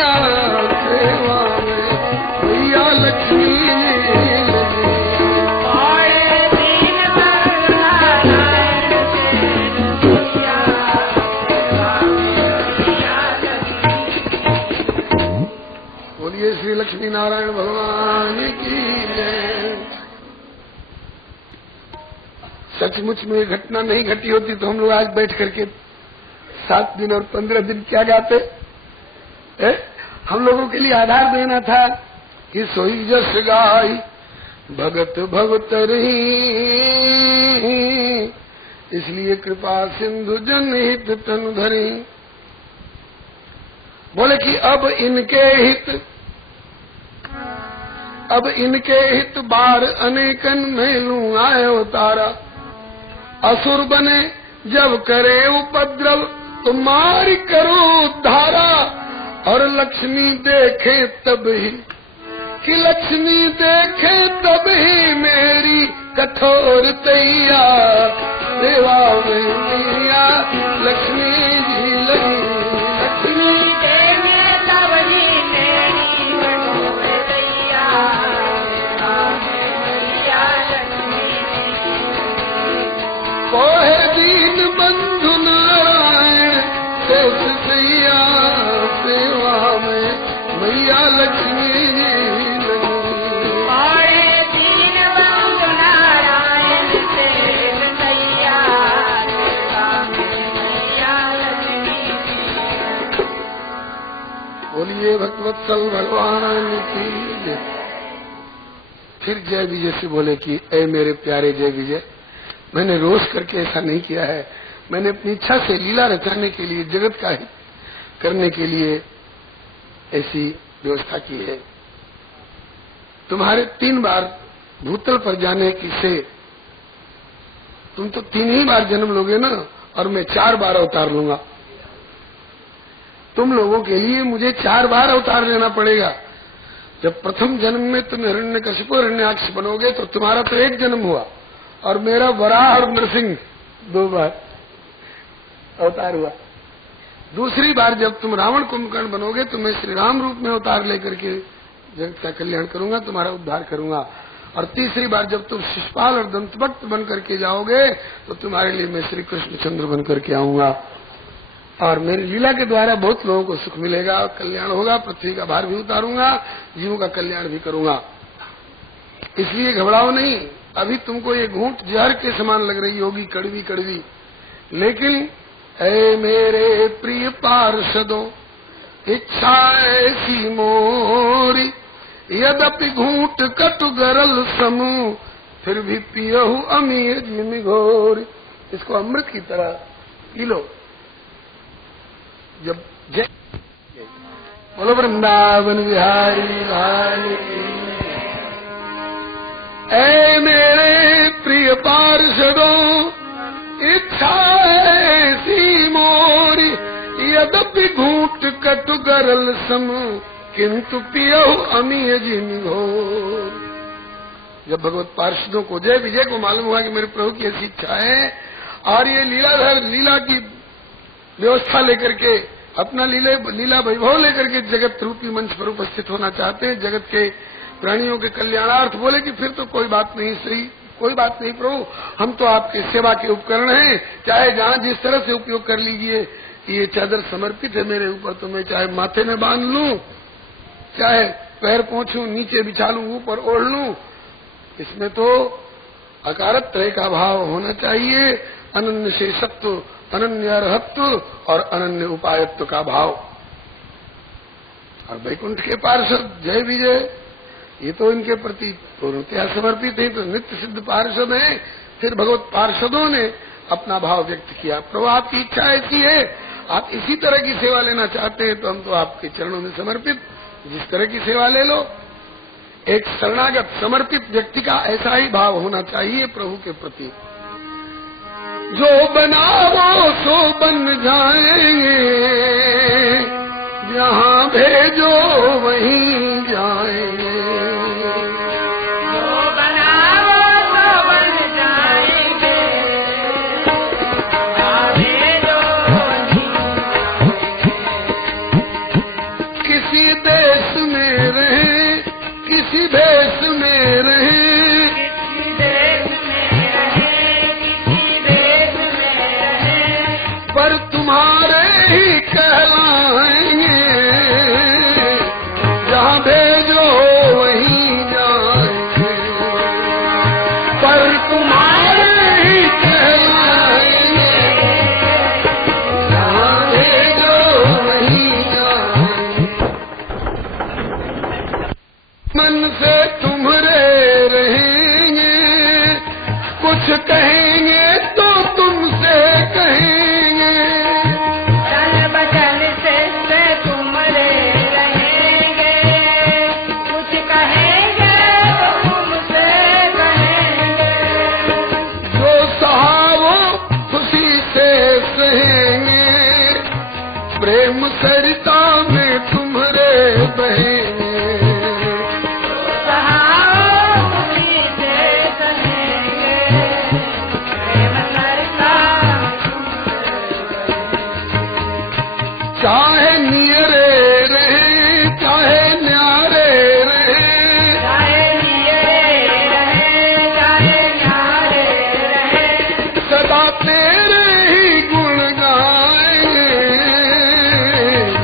सैया सेवा में मैया लक्ष्मी बोलिए श्री लक्ष्मी नारायण भगवान की जय। सचमुच में ये घटना नहीं घटी होती तो हम लोग आज बैठ करके 7 दिन और 15 दिन क्या गाते? हम लोगों के लिए आधार देना था कि सोई जस गाई भगत भगत रही, इसलिए कृपा सिंधु जनहित तनु धरी। बोले कि अब इनके हित बार अनेकन में लूं आयो तारा। असुर बने जब करे उपद्रव तो मार करो उद्धारा। और लक्ष्मी देखे तब ही कि लक्ष्मी देखे तब ही मेरी कठोर तैया सेवा में मैया लक्ष्मी जी लगी। लक्ष्मी देखे तब ही मेरी कठोर तैया सेवा में मैया लक्ष्मी जी। कोहे दीन बंधु नारायण शेष सैया सेवा में मैया लक्ष्मी जी लगी। कोहे दीन बंधु नारायण शेष सैया सेवा में मैया लक्ष्मी जी। बोलिए भगवत्सल भगवान की जय। फिर जय विजय से बोले कि ऐ मेरे प्यारे जय विजय, मैंने रोज करके ऐसा नहीं किया है। मैंने अपनी इच्छा से लीला रचाने के लिए, जगत का हित करने के लिए ऐसी व्यवस्था की है। तुम्हारे 3 बार भूतल पर जाने की से तुम तो 3 ही बार जन्म लोगे ना, और मैं 4 बार अवतार लूंगा। तुम लोगों के लिए मुझे 4 बार अवतार लेना पड़ेगा। जब प्रथम जन्म में तुम हिरण्यकशिपु हिरण्याक्ष बनोगे तो तुम्हारा तो 1 जन्म हुआ, और मेरा वराह और नरसिंह 2 बार अवतार हुआ। दूसरी बार जब तुम रावण कुंभकर्ण बनोगे तो मैं श्री राम रूप में अवतार लेकर के जगत का कल्याण करूंगा, तुम्हारा उद्धार करूंगा। और तीसरी बार जब तुम शिशुपाल और दंतभक्त बन करके जाओगे तो तुम्हारे लिए मैं श्री कृष्णचंद्र बन करके आऊंगा, और मेरी लीला के द्वारा बहुत लोगों को सुख मिलेगा, कल्याण होगा। पृथ्वी का भार भी उतारूंगा, जीवों का कल्याण भी करूंगा। इसलिए घबराओ नहीं। अभी तुमको ये घूंट जहर के समान लग रही होगी, कड़वी कड़वी, लेकिन ऐ मेरे प्रिय पार्षदों, इच्छा ऐसी मोरी, यद्यपि घूंट कटु गरल समूह, फिर भी पियहु अमीय जिम घोर। इसको अमृत की तरह पी लो। जब जय बोलो वृंदावन बिहारी लाल की। ऐ मेरे प्रिय पार्षदों, इच्छा ऐसी मोरी, यद्यपि घूंट कटु गरल समूह, किंतु पियहु अमीय जिम घोर। जब भगवत पार्षदों को, जय विजय को मालूम हुआ कि मेरे प्रभु की ऐसी इच्छा है और ये लीलाधर लीला की व्यवस्था लेकर के, अपना लीला वैभव लेकर के जगत रूपी मंच पर उपस्थित होना चाहते हैं, जगत के प्राणियों के कल्याणार्थ, बोले कि फिर तो कोई बात नहीं, सही कोई बात नहीं प्रभु, हम तो आपके सेवा के उपकरण हैं, चाहे जहाँ जिस तरह से उपयोग कर लीजिए। ये चादर समर्पित है मेरे ऊपर, तो मैं चाहे माथे में बांध लूं, चाहे पैर पोंछूं, नीचे बिछा लूं, ऊपर ओढ़ लूं, इसमें तो अकारत्रय का भाव होना चाहिए। अनन्य शेषत्व, अनन्य अर्हत्व और अनन्य उपायत्व का भाव। और वैकुंठ के पार्षद जय विजय, ये तो इनके प्रति पूर्णतया समर्पित है, तो नित्य सिद्ध पार्षद हैं। फिर भगवत पार्षदों ने अपना भाव व्यक्त किया, प्रभु आपकी इच्छा ऐसी है, आप इसी तरह की सेवा लेना चाहते हैं तो हम तो आपके चरणों में समर्पित, जिस तरह की सेवा ले लो। एक शरणागत समर्पित व्यक्ति का ऐसा ही भाव होना चाहिए प्रभु के प्रति। जो बनाओ सो बन जाएंगे, जहाँ भेजो वहीं जाएंगे। जो बनाओ सो बन जाएंगे, जहाँ भेजो वहीं जाएंगे। किस किसी देश में रहे, किसी भेष में रहे, किसी देश में रहे, किसी देश में रहे, पर तुम्हारे ही कहलाएंगे। जहाँ भेजो वहीं जाएंगे, पर तुम्हारे ही कहलाएंगे। जहाँ भेजो वहीं जाएंगे। मन से तुम्हारे रहेंगे, कुछ कहेंगे तो तुमसे कहेंगे। तन बचन से तुम्हारे रहेंगे, कुछ कहेंगे तो तुमसे कहेंगे। जो सहा वो खुशी से सहेंगे, प्रेम सरिता में तुम्हारे बहेंगे। चाहे नियरे रहे, चाहे न्यारे रहे, चाहे नियरे रहे, चाहे न्यारे रहे, सदा तेरे ही गुण गाएंगे।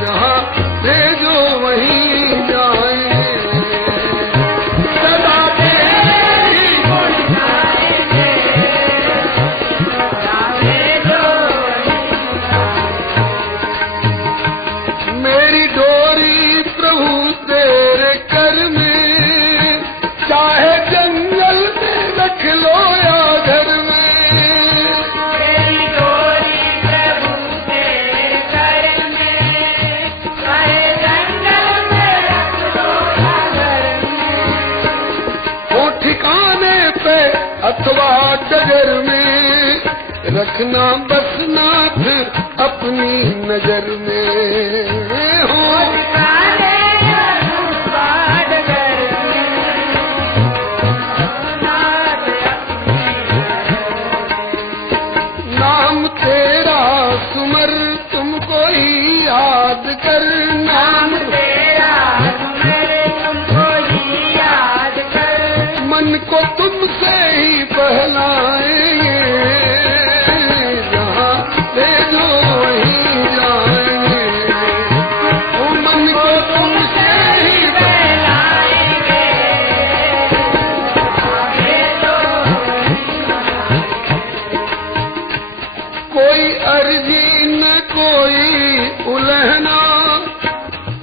जहाँ भेजो वहीं जाएंगे, सदा तेरे ही गुण गाएंगे। चाहे जो मेरी डोरी प्रभु तेरे कर में, चाहे जंगल में रख लो या घर में। मेरी डोरी प्रभु तेरे कर में, चाहे जंगल में रख लो या घर में। हो ठिकाने पे अथवा डगर में, रखना बस नाथ अपनी नजर में। हो ठिकाने बाढ़ घर में, नाथ नाम तेरा सुमर तुमको ही याद कर, नाम तेरा तुम्हारे तुमको ही याद कर। मन को तुमसे ही बहलाएंगे। जहाँ भेजो वहीं जाएंगे, वो मन को तुमसे ही बहलाएंगे। आगे तो कोई अर्जी न कोई उलहना,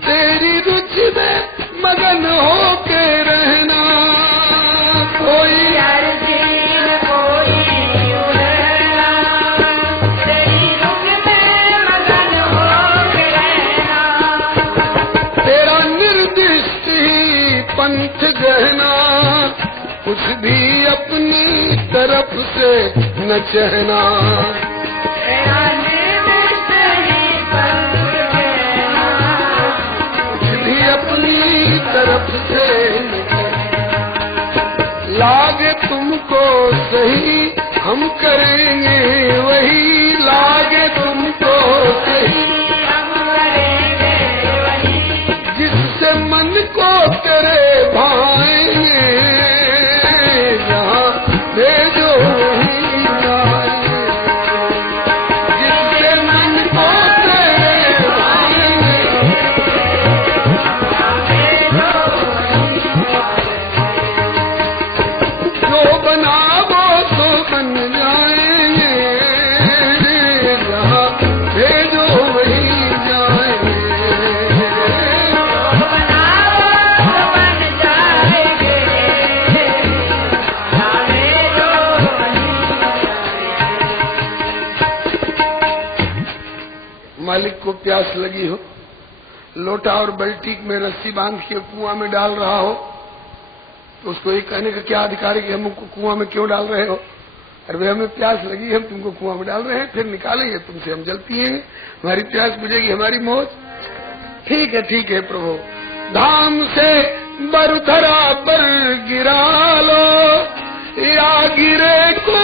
तेरी रुचि में मगन होके रहना। कोई अर्जी न कोई उलहना, तेरी रुख में मगन होके रहना। तेरा निर्दिष्ट ही पंथ गहना, कुछ भी अपनी तरफ से न चहना। तेरा निर्दिष्ट ही पंथ गहना, कुछ भी अपनी तरफ से न चहना। लागे तुमको सही हम करेंगे वही, लागे तुमको सही हम करेंगे वही। जिससे मन को तेरे भाएंगे। जहाँ भेजो वहीं जाएंगे, जिससे मन को तेरे भाएंगे। जो बनावो तो बन जाएंगे। जहाँ भेजो वहीं जाएंगे। मालिक को प्यास लगी हो, लोटा और बाल्टी में रस्सी बांध के कुआं में डाल रहा हो, तो उसको ये कहने का क्या अधिकार है कि हमको कुआं में क्यों डाल रहे हो? अरे भाई हमें प्यास लगी, हम तुमको कुआं में डाल रहे हैं, फिर निकालेंगे तुमसे, हम जल पिएंगे, हमारी प्यास बुझेगी, हमारी मौज। ठीक है प्रभु, धाम से बरधरा पर गिरा लो, या गिरे को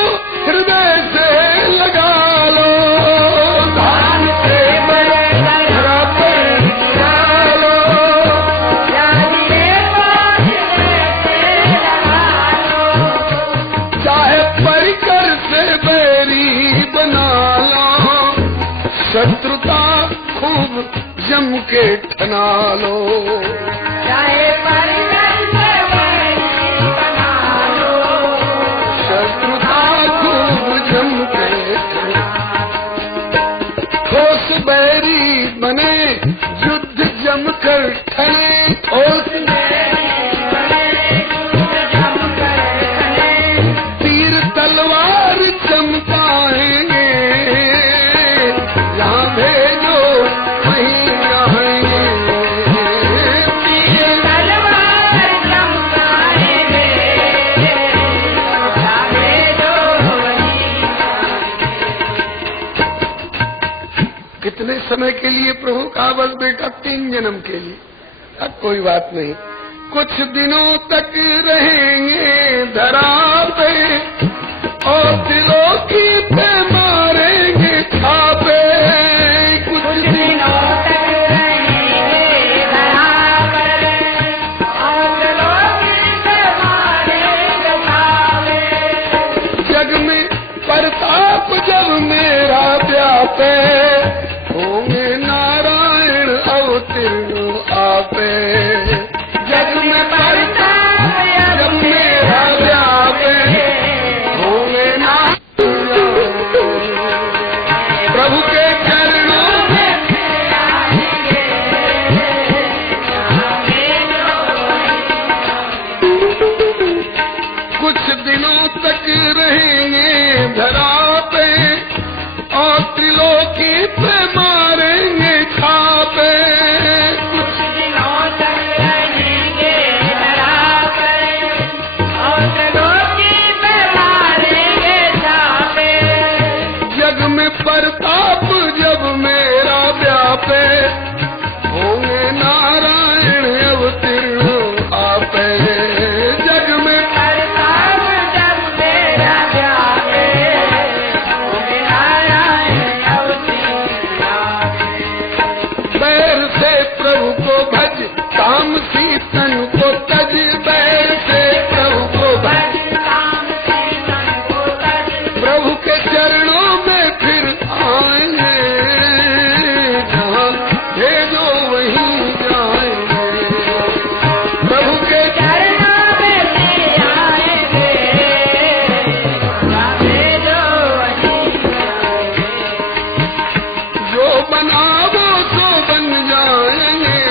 हृदय से लगा लो। धाम से बरधरा पर गिरा लो, जम के ठना लो, चाहे परिजन से वैरी बना लो, शत्रुता खूब जम के ठना, ठोस बैरी बने युद्ध जम कर ठने, ठोस तीर तलवार चमकाएंगे, जहाँ भेजो वहीं आएंगे, तीर तलवार चमकाएंगे, जहाँ भेजो वहीं कितने समय के लिए प्रभु कहा? बस बेटा 3 जन्म के लिए। अब कोई बात नहीं, कुछ दिनों तक रहेंगे धरा पे, और दिलों की पे मारेंगे छापे, कुछ दिनों तक रहेंगे धरा पर, और लोग इसे मारेंगे छापे, जग में प्रताप जब मेरा व्यापे, होंगे नारायण अवतीर्ण आपे, जग में प्रताप जब मेरा व्यापे, होंगे नारायण, प्रभु के चरणों में कुछ दिनों तक रहेंगे धरा पे, और त्रिलोकी पे मारेंगे छापे, कुछ दिनों तक रहेंगे धरा पर, और लोग इसे मारेंगे छापे, जग में प्रताप जब मेरा व्यापे, होंगे नारायण अवतीर्ण आपे, जग में प्रताप जब मेरा व्यापे, होंगे नारायण अवतीर्ण आपे, बैर से प्रभु को भज, काम सी तन को तज, बैर से प्रभु को भज, काम सीतन को तज, प्रभु के चरणों में फिर आएंगे, जहाँ भेजो वहीं जाएंगे, प्रभु के चरणों में फिर आएंगे, जहाँ भेजो वहीं जाएंगे, जो बनावो सो बन जाएंगे,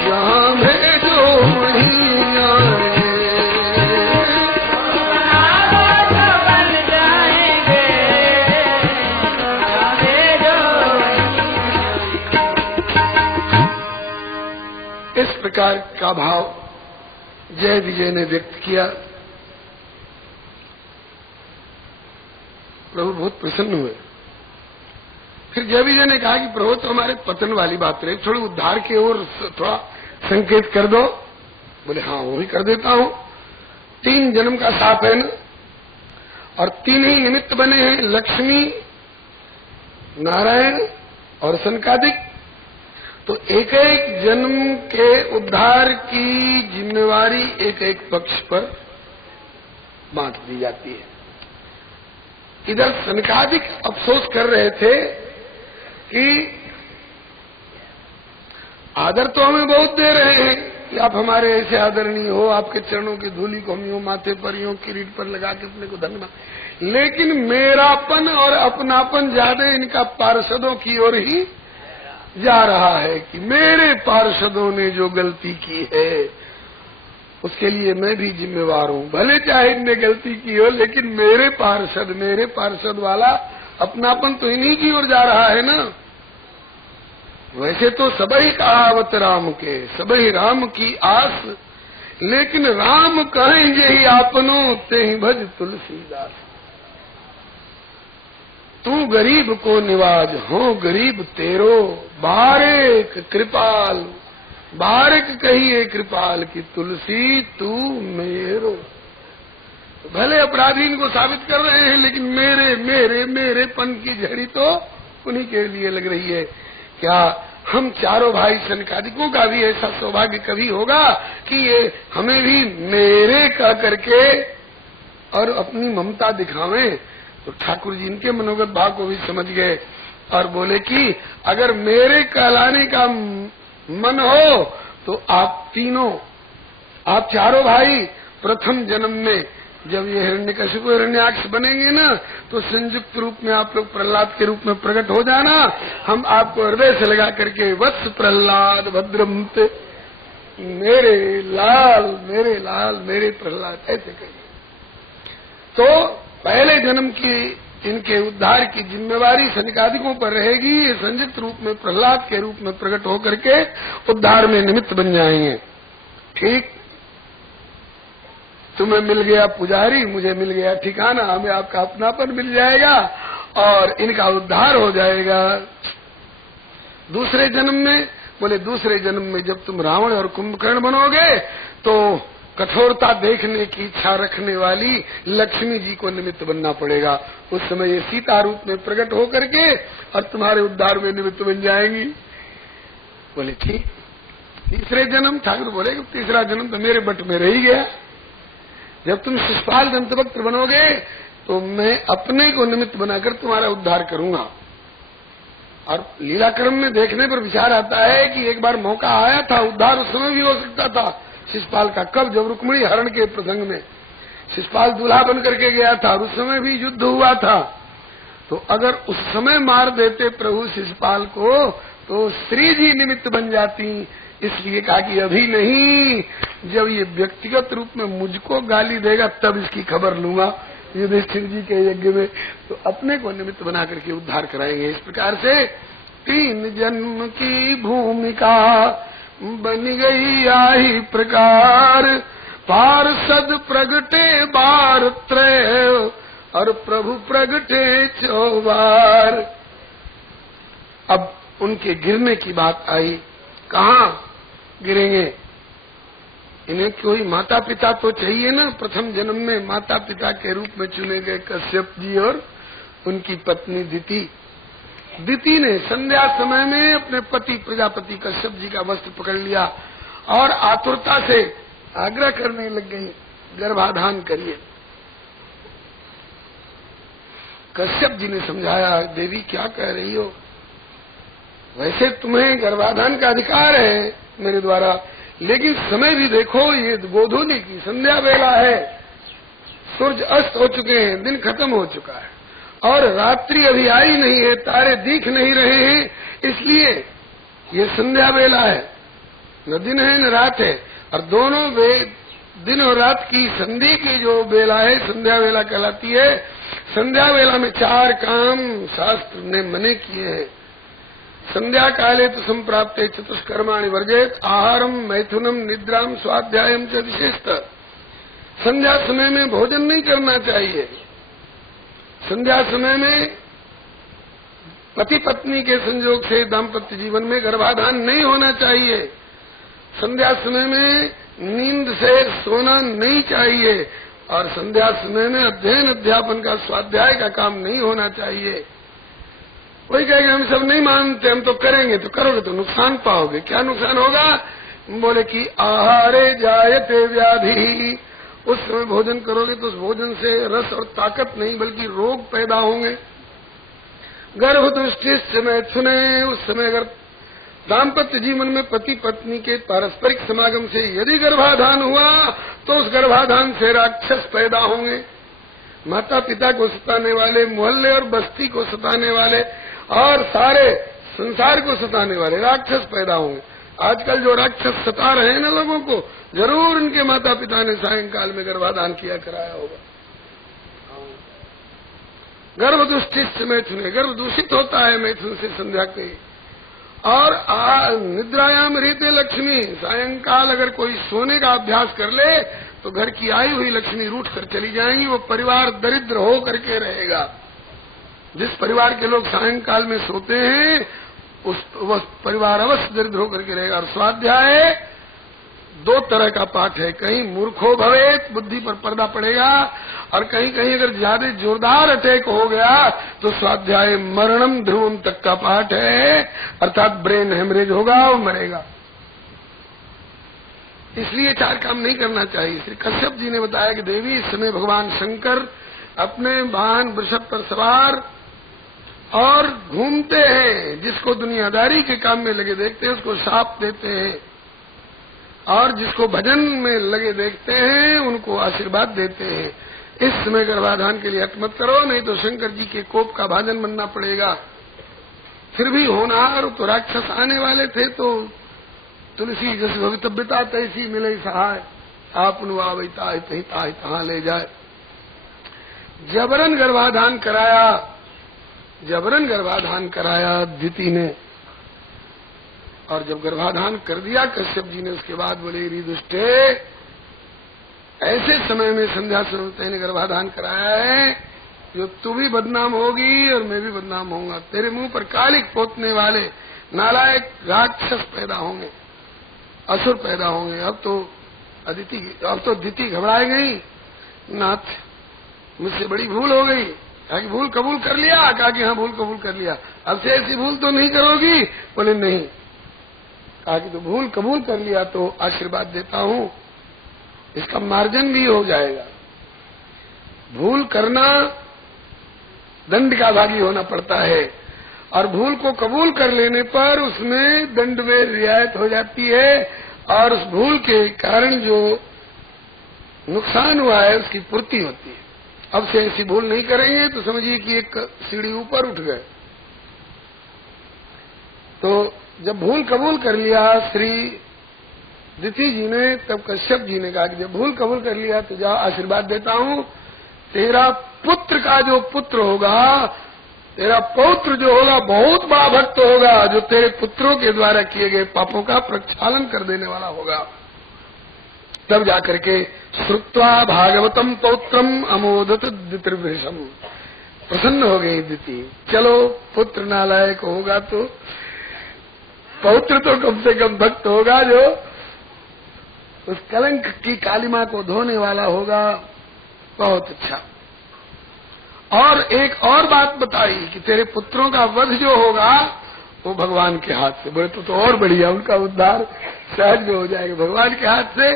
जहाँ भेजो वहीं आएंगे, बनावो तो बन जाएंगे, जहाँ भेजो इस प्रकार का भाव जय विजय ने व्यक्त किया। प्रभु बहुत प्रसन्न हुए। फिर जय विजय ने कहा कि प्रभु तो हमारे पतन वाली बात रही, थोड़ी उद्धार की ओर थोड़ा संकेत कर दो। बोले हाँ वो भी कर देता हूँ। 3 जन्म का साप है ना, और 3 ही निमित्त बने हैं, लक्ष्मी, नारायण और सनकादिक। तो एक एक जन्म के उद्धार की जिम्मेवारी एक एक पक्ष पर बांट दी जाती है। इधर सनकादिक अफसोस कर रहे थे कि आदर तो हमें बहुत दे रहे हैं कि आप हमारे ऐसे आदरणीय हो, आपके चरणों की धूली को हम यूं माथे पर यूं किरीट पर लगा के अपने को धन्यवाद, लेकिन मेरापन और अपनापन ज्यादा इनका पार्षदों की ओर ही जा रहा है कि मेरे पार्षदों ने जो गलती की है उसके लिए मैं भी जिम्मेवार हूँ। भले चाहे इनने गलती की हो, लेकिन मेरे पार्षद वाला अपनापन तो इन्हीं की ओर जा रहा है ना। वैसे तो सबही कहावत राम के, सबही राम की आस, लेकिन राम कहेंगे ही आपनो ते ही भज तुलसीदास। तू गरीब को निवाज हो गरीब तेरो, बारेक कृपाल, बारेक कहिए कृपाल की तुलसी तू मेरो। भले अपराधी इनको साबित कर रहे हैं, लेकिन मेरेपन की झड़ी तो उन्हीं के लिए लग रही है। क्या हम चारों भाई सनकादिकों का भी ऐसा सौभाग्य कभी होगा कि ये हमें भी मेरे कह करके और अपनी ममता दिखावें? तो ठाकुर जी इनके मनोगत भाव को भी समझ गए और बोले कि अगर मेरे कहलाने का मन हो तो आप तीनों, आप चारों भाई प्रथम जन्म में जब ये हिरण्यकशिपु हिरण्याक्ष बनेंगे ना, तो संयुक्त रूप में आप लोग प्रहलाद के रूप में प्रकट हो जाना। हम आपको हृदय से लगा करके वत्स प्रहलाद भद्रमते, मेरे लाल मेरे प्रहलाद ऐसे कहिए। तो पहले जन्म की इनके उद्धार की जिम्मेवारी सनकादिकों पर रहेगी। ये संयुक्त रूप में प्रहलाद के रूप में प्रकट होकर के उद्धार में निमित्त बन जाएंगे। ठीक, तुम्हें मिल गया पुजारी, मुझे मिल गया ठिकाना, हमें आपका अपनापन मिल जाएगा और इनका उद्धार हो जाएगा। दूसरे जन्म में बोले, दूसरे जन्म में जब तुम रावण और कुंभकर्ण बनोगे तो कठोरता देखने की इच्छा रखने वाली लक्ष्मी जी को निमित्त बनना पड़ेगा। उस समय ये सीता रूप में प्रकट होकर के और तुम्हारे उद्धार में निमित्त बन जाएंगी। बोले ठीक। तीसरे जन्म, ठाकुर बोले कि तीसरा जन्म तो मेरे बट में रह ही गया। जब तुम शिषपाल दंतवक्त्र बनोगे तो मैं अपने को निमित्त बनाकर तुम्हारा उद्धार करूंगा। और लीलाक्रम में देखने पर विचार आता है कि एक बार मौका आया था, उद्धार उस समय भी हो सकता था शिषपाल का। कब? जब रुक्मिणी हरण के प्रसंग में शिषपाल दूल्हा बन करके गया था और उस समय भी युद्ध हुआ था। तो अगर उस समय मार देते प्रभु शिषपाल को तो श्री जी निमित्त बन जाती। इसलिए कहा कि अभी नहीं, जब ये व्यक्तिगत रूप में मुझको गाली देगा तब इसकी खबर लूंगा युधिष्ठिर जी के यज्ञ में, तो अपने को निमित्त बना करके उद्धार कराएंगे। इस प्रकार से 3 जन्म की भूमिका बन गई आई प्रकार, पार्षद प्रगटे बार त्रय और प्रभु प्रगटे 4 बार। अब उनके गिरने की बात आई। कहाँ गिरेंगे? इन्हें कोई माता पिता तो चाहिए ना। प्रथम जन्म में माता पिता के रूप में चुने गए कश्यप जी और उनकी पत्नी दिति। दिति ने संध्या समय में अपने पति प्रजापति कश्यप जी का वस्त्र पकड़ लिया और आतुरता से आग्रह करने लग गई, गर्भाधान करिए। कश्यप जी ने समझाया, देवी क्या कह रही हो? वैसे तुम्हें गर्भाधान का अधिकार है मेरे द्वारा, लेकिन समय भी देखो, ये गोधूली की संध्या वेला है, सूरज अस्त हो चुके हैं, दिन खत्म हो चुका है और रात्रि अभी आई नहीं है, तारे दिख नहीं रहे हैं, इसलिए ये संध्या वेला है। न दिन है न रात है, और दोनों दिन और रात की संधि की जो वेला है संध्या वेला कहलाती है। संध्या वेला में 4 काम शास्त्र ने मने किए हैं। संध्या काले तो संप्राप्ते चतुष्कर्माणि वर्जेत, आहारम मैथुनम निद्राम स्वाध्यायम च विशेषतः। संध्या समय में भोजन नहीं करना चाहिए। संध्या समय में पति पत्नी के संयोग से दाम्पत्य जीवन में गर्भाधान नहीं होना चाहिए। संध्या समय में नींद से सोना नहीं चाहिए और संध्या समय में अध्ययन अध्यापन का स्वाध्याय का काम नहीं होना चाहिए। वही कहेगा हम सब नहीं मानते, हम तो करेंगे। तो करोगे तो नुकसान पाओगे। क्या नुकसान होगा? बोले कि आहारे जायते व्याधि। उस समय भोजन करोगे तो उस भोजन से रस और ताकत नहीं बल्कि रोग पैदा होंगे। गर्भ दृष्टि मैथुने, उस समय अगर दाम्पत्य जीवन में पति पत्नी के पारस्परिक समागम से यदि गर्भाधान हुआ तो उस गर्भाधान से राक्षस पैदा होंगे। माता पिता को सताने वाले, मोहल्ले और बस्ती को सताने वाले और सारे संसार को सताने वाले राक्षस पैदा होंगे। आजकल जो राक्षस सता रहे हैं ना लोगों को, जरूर उनके माता पिता ने सायंकाल में गर्भाधान किया कराया होगा। गर्भ दुष्टिश्च मैथुने, गर्भ दूषित होता है मैथुन से संध्या के। और निद्रायाम रीते लक्ष्मी, सायंकाल अगर कोई सोने का अभ्यास कर ले तो घर की आई हुई लक्ष्मी रूठ कर चली जाएंगी। वो परिवार दरिद्र हो करके रहेगा। जिस परिवार के लोग सायंकाल में सोते हैं वह परिवार अवश्य दरिद्र होकर के रहेगा। और स्वाध्याय 2 तरह का पाठ है, कहीं मूर्खो भवेत, बुद्धि पर पर्दा पड़ेगा, और कहीं कहीं अगर ज्यादा जोरदार अटैक हो गया तो स्वाध्याय मरणम ध्रुवम तक का पाठ है, अर्थात ब्रेन हेमरेज होगा, वो मरेगा। इसलिए 4 काम नहीं करना चाहिए। श्री कश्यप जी ने बताया कि देवी, इस समय भगवान शंकर अपने वाहन वृषभ पर सवार और घूमते हैं। जिसको दुनियादारी के काम में लगे देखते हैं उसको शाप देते हैं, और जिसको भजन में लगे देखते हैं उनको आशीर्वाद देते हैं। इस समय गर्भाधान के लिए हट मत करो, नहीं तो शंकर जी के कोप का भाजन बनना पड़ेगा। फिर भी होनहार तो राक्षस आने वाले थे, तो तुलसी जैसे भवितव्यता तैसी मिले सहाय, आप नुआवैता तहाँ ले जाए। जबरन गर्भाधान कराया दिति ने, और जब गर्भाधान कर दिया कश्यप जी ने, उसके बाद बोले री दुष्टे, ऐसे समय में संध्या स्वरूप ने गर्भाधान कराया है जो तू भी बदनाम होगी और मैं भी बदनाम होऊंगा। तेरे मुंह पर कालिक पोतने वाले नालायक राक्षस पैदा होंगे, असुर पैदा होंगे। अब तो दिति घबराए गई, नाथ मुझसे बड़ी भूल हो गई। कहा कि भूल कबूल कर लिया? कहा कि हाँ भूल कबूल कर लिया, अब से ऐसी भूल तो नहीं करोगी? बोले नहीं। कहा कि तो भूल कबूल कर लिया तो आशीर्वाद देता हूँ, इसका मार्जन भी हो जाएगा। भूल करना दंड का भागी होना पड़ता है, और भूल को कबूल कर लेने पर उसमें दंड में रियायत हो जाती है, और उस भूल के कारण जो नुकसान हुआ है उसकी पूर्ति होती है। अब से ऐसी भूल नहीं करेंगे तो समझिए कि एक सीढ़ी ऊपर उठ गए। तो जब भूल कबूल कर लिया श्री दिति जी ने, तब कश्यप जी ने कहा कि जब भूल कबूल कर लिया तो जा आशीर्वाद देता हूँ, तेरा पुत्र का जो पुत्र होगा, तेरा पौत्र जो होगा बहुत बड़ा भक्त होगा, जो तेरे पुत्रों के द्वारा किए गए पापों का प्रक्षालन कर देने वाला होगा। तब जाकर के श्रुत्वा भागवतम पौत्रम अमोदत दितिर्भृशम, प्रसन्न हो गई दिति। चलो पुत्र नालायक होगा तो पौत्र तो कम से कम भक्त होगा, जो उस कलंक की कालिमा को धोने वाला होगा। बहुत अच्छा। और एक और बात बताई कि तेरे पुत्रों का वध जो होगा वो भगवान के हाथ से। बोले तो और बढ़िया, उनका उद्धार सहज में हो जाएगा भगवान के हाथ से।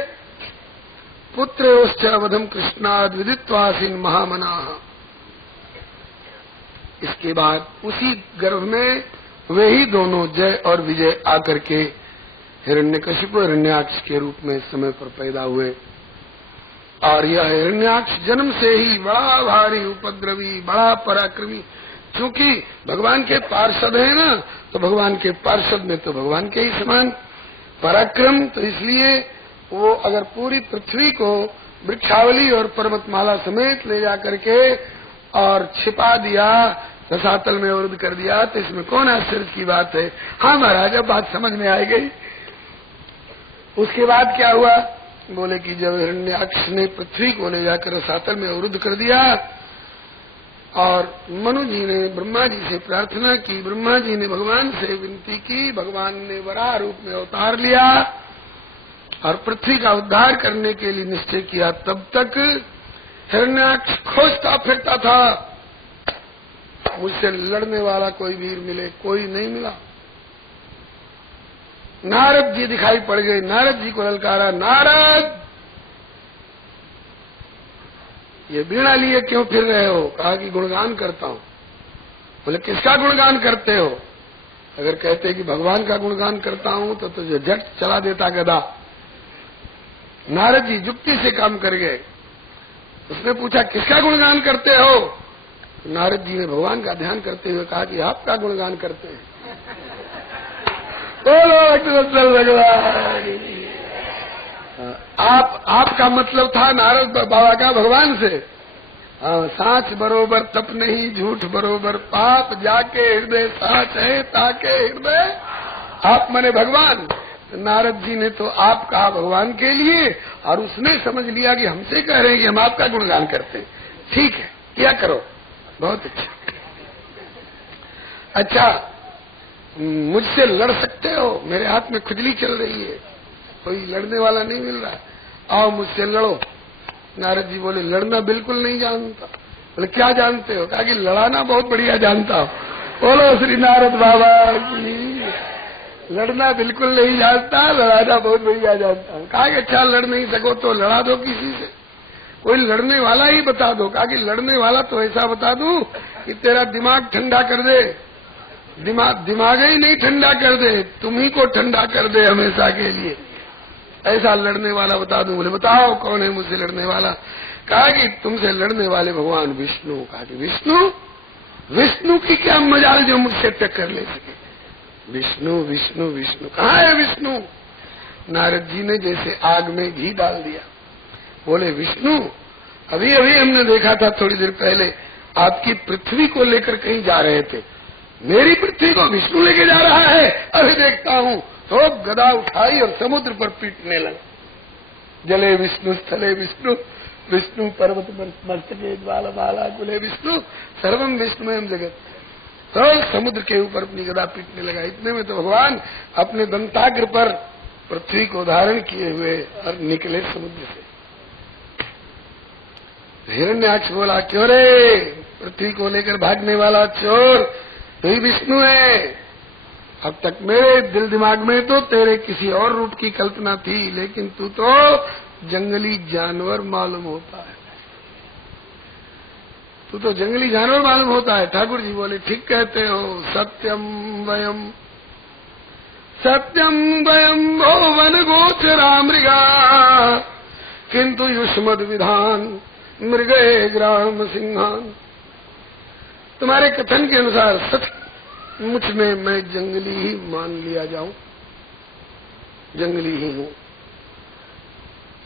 पुत्रोश्च वधम कृष्णाद विदित्वासीन महामना। इसके बाद उसी गर्भ में वे ही दोनों जय और विजय आकर के हिरण्यकशिपु हिरण्याक्ष के रूप में समय पर पैदा हुए। और यह हिरण्याक्ष जन्म से ही बड़ा भारी उपद्रवी, बड़ा पराक्रमी, क्योंकि भगवान के पार्षद है ना, तो भगवान के पार्षद में तो भगवान के ही समान पराक्रम। तो इसलिए वो अगर पूरी पृथ्वी को वृक्षावली और पर्वतमाला समेत ले जाकर के और छिपा दिया, रसातल में अवरुद्ध कर दिया, तो इसमें कौन आश्चर्य की बात है। हाँ महाराज, अब बात समझ में आ गई। उसके बाद क्या हुआ? बोले कि जब हिरण्याक्ष ने पृथ्वी को ले जाकर रसातल में अवरुद्ध कर दिया और मनु जी ने ब्रह्मा जी से प्रार्थना की, ब्रह्मा जी ने भगवान से विनती की, भगवान ने वराह रूप में अवतार लिया और पृथ्वी का उद्धार करने के लिए निश्चय किया। तब तक हिरण्याक्ष खोजता फिरता था, मुझसे लड़ने वाला कोई वीर मिले, कोई नहीं मिला। नारद जी दिखाई पड़ गए, नारद जी को ललकारा, नारद ये वीणा लिए क्यों फिर रहे हो? कहा कि गुणगान करता हूं। बोले किसका गुणगान करते हो? अगर कहते कि भगवान का गुणगान करता हूं तो तुझे झट चला देता गदा। नारद जी जुक्ति से काम कर गए। उसने पूछा किसका गुणगान करते हो? नारद जी ने भगवान का ध्यान करते हुए कहा कि आपका गुणगान करते हैं। बोलो भगवान। आपका मतलब था नारद बाबा का भगवान से। सांच बरोबर तप नहीं, झूठ बरोबर पाप, जाके हृदय सांच है ताके हृदय आप मने भगवान। नारद जी ने तो आप कहा भगवान के लिए, और उसने समझ लिया कि हमसे कह रहे हैं कि हम आपका गुणगान करते हैं। ठीक है, क्या करो, बहुत अच्छा। अच्छा, मुझसे लड़ सकते हो? मेरे हाथ में खुजली चल रही है, कोई लड़ने वाला नहीं मिल रहा, आओ मुझसे लड़ो। नारद जी बोले लड़ना बिल्कुल नहीं जानता। बोले क्या जानते हो? कहा कि लड़ाना बहुत बढ़िया जानता हूँ। बोलो श्री नारद बाबा की। लड़ना बिल्कुल नहीं जानता, लड़ाना बहुत बढ़िया जानता हूँ। कहा कि अच्छा लड़ नहीं सको तो लड़ा दो किसी से, कोई लड़ने वाला ही बता दो। कहा कि लड़ने वाला तो ऐसा बता दूं कि तेरा दिमाग ठंडा कर दे, दिमाग ही नहीं ठंडा कर दे, तुम ही को ठंडा कर दे हमेशा के लिए। ऐसा लड़ने वाला बता दूं? बोले बताओ कौन है मुझसे लड़ने वाला? कहा कि तुमसे लड़ने वाले भगवान विष्णु। कहा कि विष्णु की क्या मजाल जो मुझसे टक्कर ले सके? विष्णु विष्णु विष्णु कहाँ है विष्णु? नारद जी ने जैसे आग में घी डाल दिया। बोले विष्णु, अभी अभी हमने देखा था थोड़ी देर पहले आपकी पृथ्वी को लेकर कहीं जा रहे थे, मेरी पृथ्वी को विष्णु लेके जा रहा है। अभी देखता हूँ तो गदा उठाई और समुद्र पर पीटने लगा। जले विष्णु स्थले विष्णु, विष्णु पर्वत मस्तके ज्वालमाला कुले विष्णु, सर्वम विष्णुमयम जगत। तो समुद्र के ऊपर अपनी गदा पीटने लगा। इतने में तो भगवान अपने दंताग्र पर पृथ्वी को धारण किए हुए और निकले समुद्र से। हिरण्याक्ष बोला, क्यों रे पृथ्वी को लेकर भागने वाला चोर, तू ही विष्णु है। अब तक मेरे दिल दिमाग में तो तेरे किसी और रूप की कल्पना थी, लेकिन तू तो जंगली जानवर मालूम होता है, तू तो जंगली जानवर मालूम होता है। ठाकुर जी बोले, ठीक कहते हो, सत्यम वयम भुवन गोचरा मृगा, किंतु युष्मद विधान मृगे ग्राम सिंहान। तुम्हारे कथन के अनुसार सचमुच में मैं जंगली ही मान लिया जाऊं, जंगली ही हूं,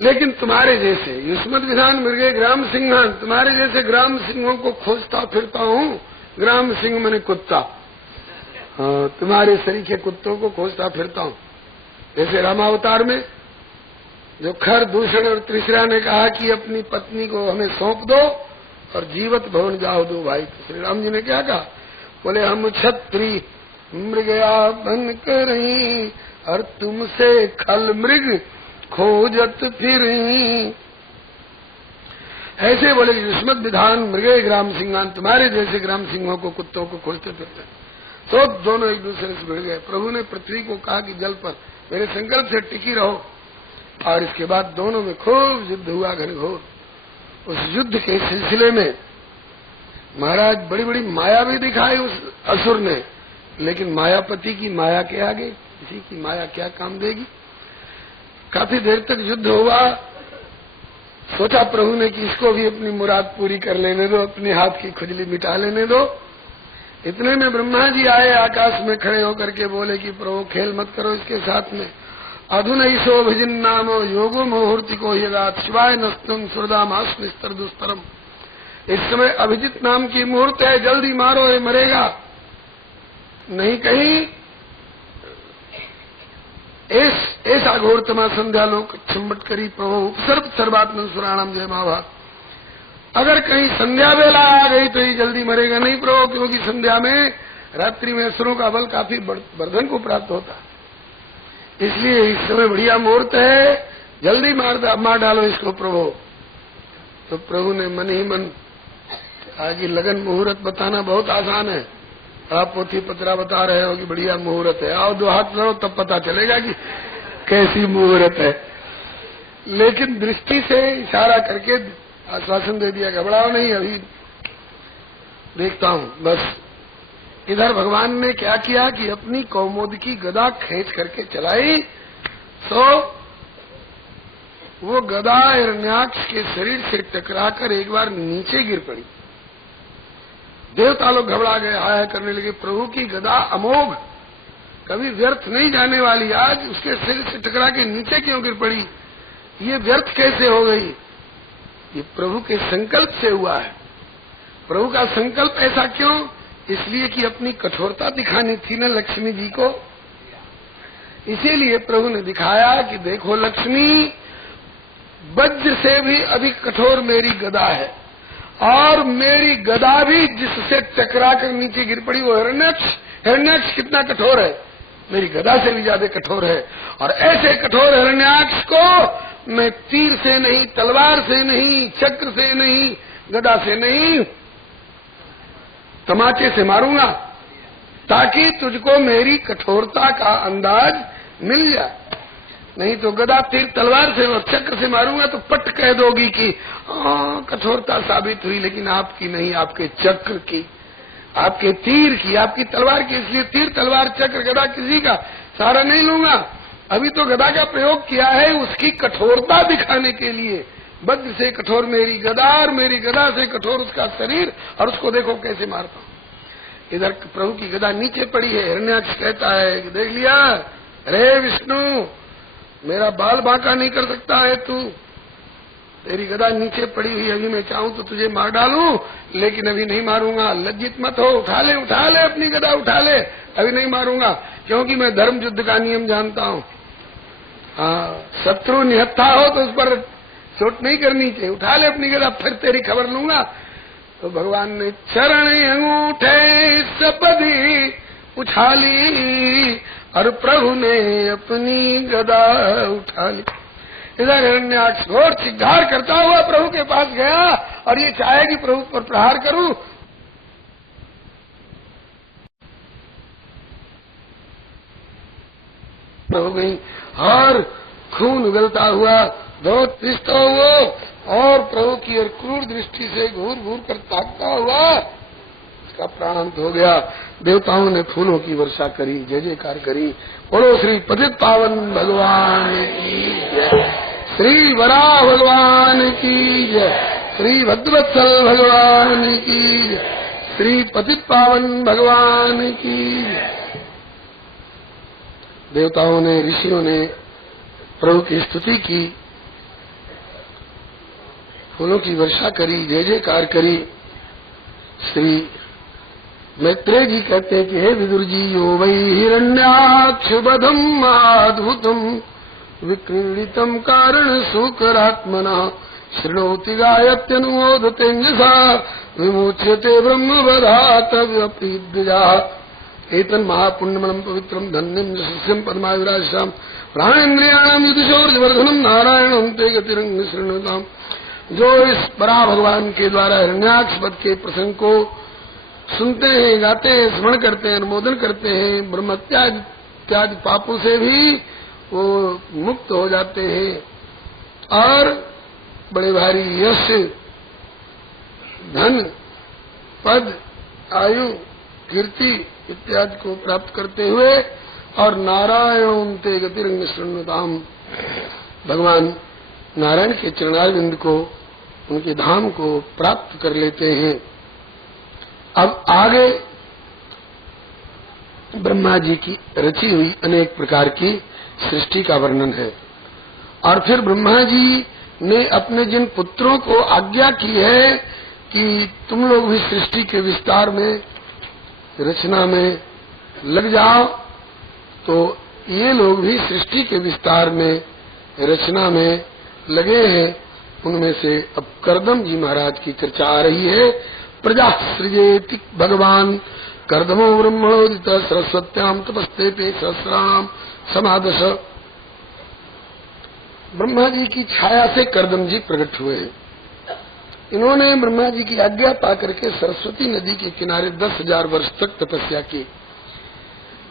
लेकिन तुम्हारे जैसे युष्मद विधान मृगे ग्राम सिंहान, तुम्हारे जैसे ग्राम सिंहों को खोजता फिरता हूं। ग्राम सिंह मैंने कुत्ता, हाँ, तुम्हारे सरीखे कुत्तों को खोजता फिरता हूं। जैसे रामावतार में जो खर, दूषण और त्रिशरा ने कहा कि अपनी पत्नी को हमें सौंप दो और जीवत भवन जाओ दो भाई, तो श्री राम जी ने क्या कहा? बोले, हम छत्री मृगया बन कर और तुमसे खल मृग खोजत फिर। ऐसे बोले युष्मद विधान मृगे ग्राम सिंहान, तुम्हारे जैसे ग्राम सिंहों को, कुत्तों को खोजते फिरते। तो दोनों एक दूसरे से भिड़ गए। प्रभु ने पृथ्वी को कहा कि जल पर मेरे संकल्प से टिकी रहो, और इसके बाद दोनों में खूब युद्ध हुआ घनघोर। उस युद्ध के सिलसिले में महाराज बड़ी बड़ी माया भी दिखाई उस असुर ने, लेकिन मायापति की माया के आगे किसी की माया क्या काम देगी। काफी देर तक युद्ध हुआ। सोचा प्रभु ने कि इसको भी अपनी मुराद पूरी कर लेने दो, अपने हाथ की खुजली मिटा लेने दो। इतने में ब्रह्मा जी आए, आकाश में खड़े होकर के बोले कि प्रभु खेल मत करो इसके साथ में। अधुनैषो भजन नामो योगो मुहूर्ति को यगात शिवाय नस्तुम सुरदामास निस्तर दुस्तरम। इस समय अभिजित नाम की मुहूर्त है, जल्दी मारो, ये मरेगा नहीं। कहीं ऐसा घोरतमा संध्या लोक छम्बट करी प्रभु उपसर्ग सर्वात्मन सुराणाम जय महाभाग। अगर कहीं संध्या वेला आ गई तो ये जल्दी मरेगा नहीं प्रभु, क्योंकि संध्या में रात्रि में असुरों का बल काफी वर्धन को प्राप्त होता है। इसलिए इस समय बढ़िया मुहूर्त है, जल्दी मार डालो इसको प्रभु। तो प्रभु ने मन ही मन, आज ये लगन मुहूर्त बताना बहुत आसान है। आप पोथी पत्रा बता रहे हो कि बढ़िया मुहूर्त है, आओ दो हाथ लो तब पता चलेगा कि कैसी मुहूर्त है। लेकिन दृष्टि से इशारा करके आश्वासन दे दिया, घबराओ नहीं, अभी देखता हूँ बस। इधर भगवान ने क्या किया कि अपनी कौमोद की गदा खींच करके चलाई, तो वो गदा हिरण्याक्ष के शरीर से टकराकर एक बार नीचे गिर पड़ी। देवता लोग घबरा गए, हाय करने लगे, प्रभु की गदा अमोघ, कभी व्यर्थ नहीं जाने वाली, आज उसके शरीर से टकरा के नीचे क्यों गिर पड़ी, ये व्यर्थ कैसे हो गई? ये प्रभु के संकल्प से हुआ है। प्रभु का संकल्प ऐसा क्यों? इसलिए कि अपनी कठोरता दिखानी थी न लक्ष्मी जी को। इसीलिए प्रभु ने दिखाया कि देखो लक्ष्मी, वज्र से भी अधिक कठोर मेरी गदा है, और मेरी गदा भी जिससे टकरा कर नीचे गिर पड़ी वो हिरण्याक्ष कितना कठोर है, मेरी गदा से भी ज्यादा कठोर है। और ऐसे कठोर हिरण्याक्ष को मैं तीर से नहीं, तलवार से नहीं, चक्र से नहीं, गदा से नहीं, तमाचे से मारूंगा, ताकि तुझको मेरी कठोरता का अंदाज मिल जाए। नहीं तो गदा, तीर, तलवार से और चक्र से मारूंगा तो पट कह दोगी कि कठोरता साबित हुई, लेकिन आपकी नहीं, आपके चक्र की। आपके तीर की, आपकी तलवार की, इसलिए तीर तलवार चक्र गदा किसी का सहारा नहीं लूंगा। अभी तो गदा का प्रयोग किया है उसकी कठोरता दिखाने के लिए। वज्र से कठोर मेरी गदा और मेरी गदा से कठोर उसका शरीर, और उसको देखो कैसे मारता हूं। इधर प्रभु की गदा नीचे पड़ी है। हिरण्याक्ष कहता है कि देख लिया, अरे विष्णु मेरा बाल बांका नहीं कर सकता है तू, तेरी गदा नीचे पड़ी हुई, अभी मैं चाहूं तो तुझे मार डालूं, लेकिन अभी नहीं मारूंगा। लज्जित मत हो, उठा ले अपनी गदा उठा ले, अभी नहीं मारूंगा, क्योंकि मैं धर्म युद्ध का नियम जानता हूं। हाँ, शत्रु निहत्था हो तो उस पर चोट नहीं करनी चाहिए, उठा ले अपनी गदा, फिर तेरी खबर लूंगा। तो भगवान ने चरण अंगूठे सपदी उछाली और प्रभु ने अपनी गदा उठा ली। इधर हिरण्याक्ष घोर चिल्लार करता हुआ प्रभु के पास गया और ये चाहे कि प्रभु पर प्रहार करूं। प्रभु गई और खून उगलता हुआ बहुत पृष्ठ हुआ और प्रभु की और क्रूर दृष्टि से घूर घूर कर ताकता हुआ उसका प्राणांत हो गया। देवताओं ने फूलों की वर्षा करी, जय जयकार करी। बोलो श्री पतित पावन भगवान की जय, श्री वराह भगवान की जय, श्री भद्रवत्सल भगवान की जय, श्री पतित पावन भगवान की जय। देवताओं ने, ऋषियों ने प्रभु की स्तुति की, फूलों की वर्षा करी, जय जयकार करी। श्री मैत्रेय जी कहते हैं कि हे विदुर जी, यो वै हिरण्याक्ष वधम अद्भुतम विक्रीडितम कारण सुकरात्मना शृणोति गायत्यनुमोदतेजसा विमुच्यते ब्रह्मवधात व्यपीद्या एतन महापुण्यमनम पवित्रम धन्यम सस्यम पद्माविराजसाम प्राणेन्द्रियाणाम युधिशौर्यवर्धनम नारायणम ते गतिरंग शृण्वताम। जो इस बरा भगवान के द्वारा हिरण्याक्ष वध के प्रसंग को सुनते हैं, गाते हैं, स्मरण करते हैं, अनुमोदन करते हैं, ब्रह्मत्या इत्यादि पापों से भी वो मुक्त हो जाते हैं और बड़े भारी यश, धन, पद, आयु, कीर्ति इत्यादि को प्राप्त करते हुए और नारायण ते गतिरंग शृण्वताम, भगवान नारायण के चरणारविंद को, उनके धाम को प्राप्त कर लेते हैं। अब आगे ब्रह्मा जी की रची हुई अनेक प्रकार की सृष्टि का वर्णन है और फिर ब्रह्मा जी ने अपने जिन पुत्रों को आज्ञा की है कि तुम लोग भी सृष्टि के विस्तार में, रचना में लग जाओ, तो ये लोग भी सृष्टि के विस्तार में, रचना में लगे हैं। उनमें से अब कर्दम जी महाराज की चर्चा आ रही है। प्रजा सृजेति भगवान कर्दमो ब्रह्मणोदित सरस्वत्याम तपस्ते पे सहस्राणाम समादश। ब्रह्मा जी की छाया से कर्दम जी प्रकट हुए हैं। इन्होंने ब्रह्मा जी की आज्ञा पाकर के सरस्वती नदी के किनारे 10,000 वर्ष तक तपस्या की।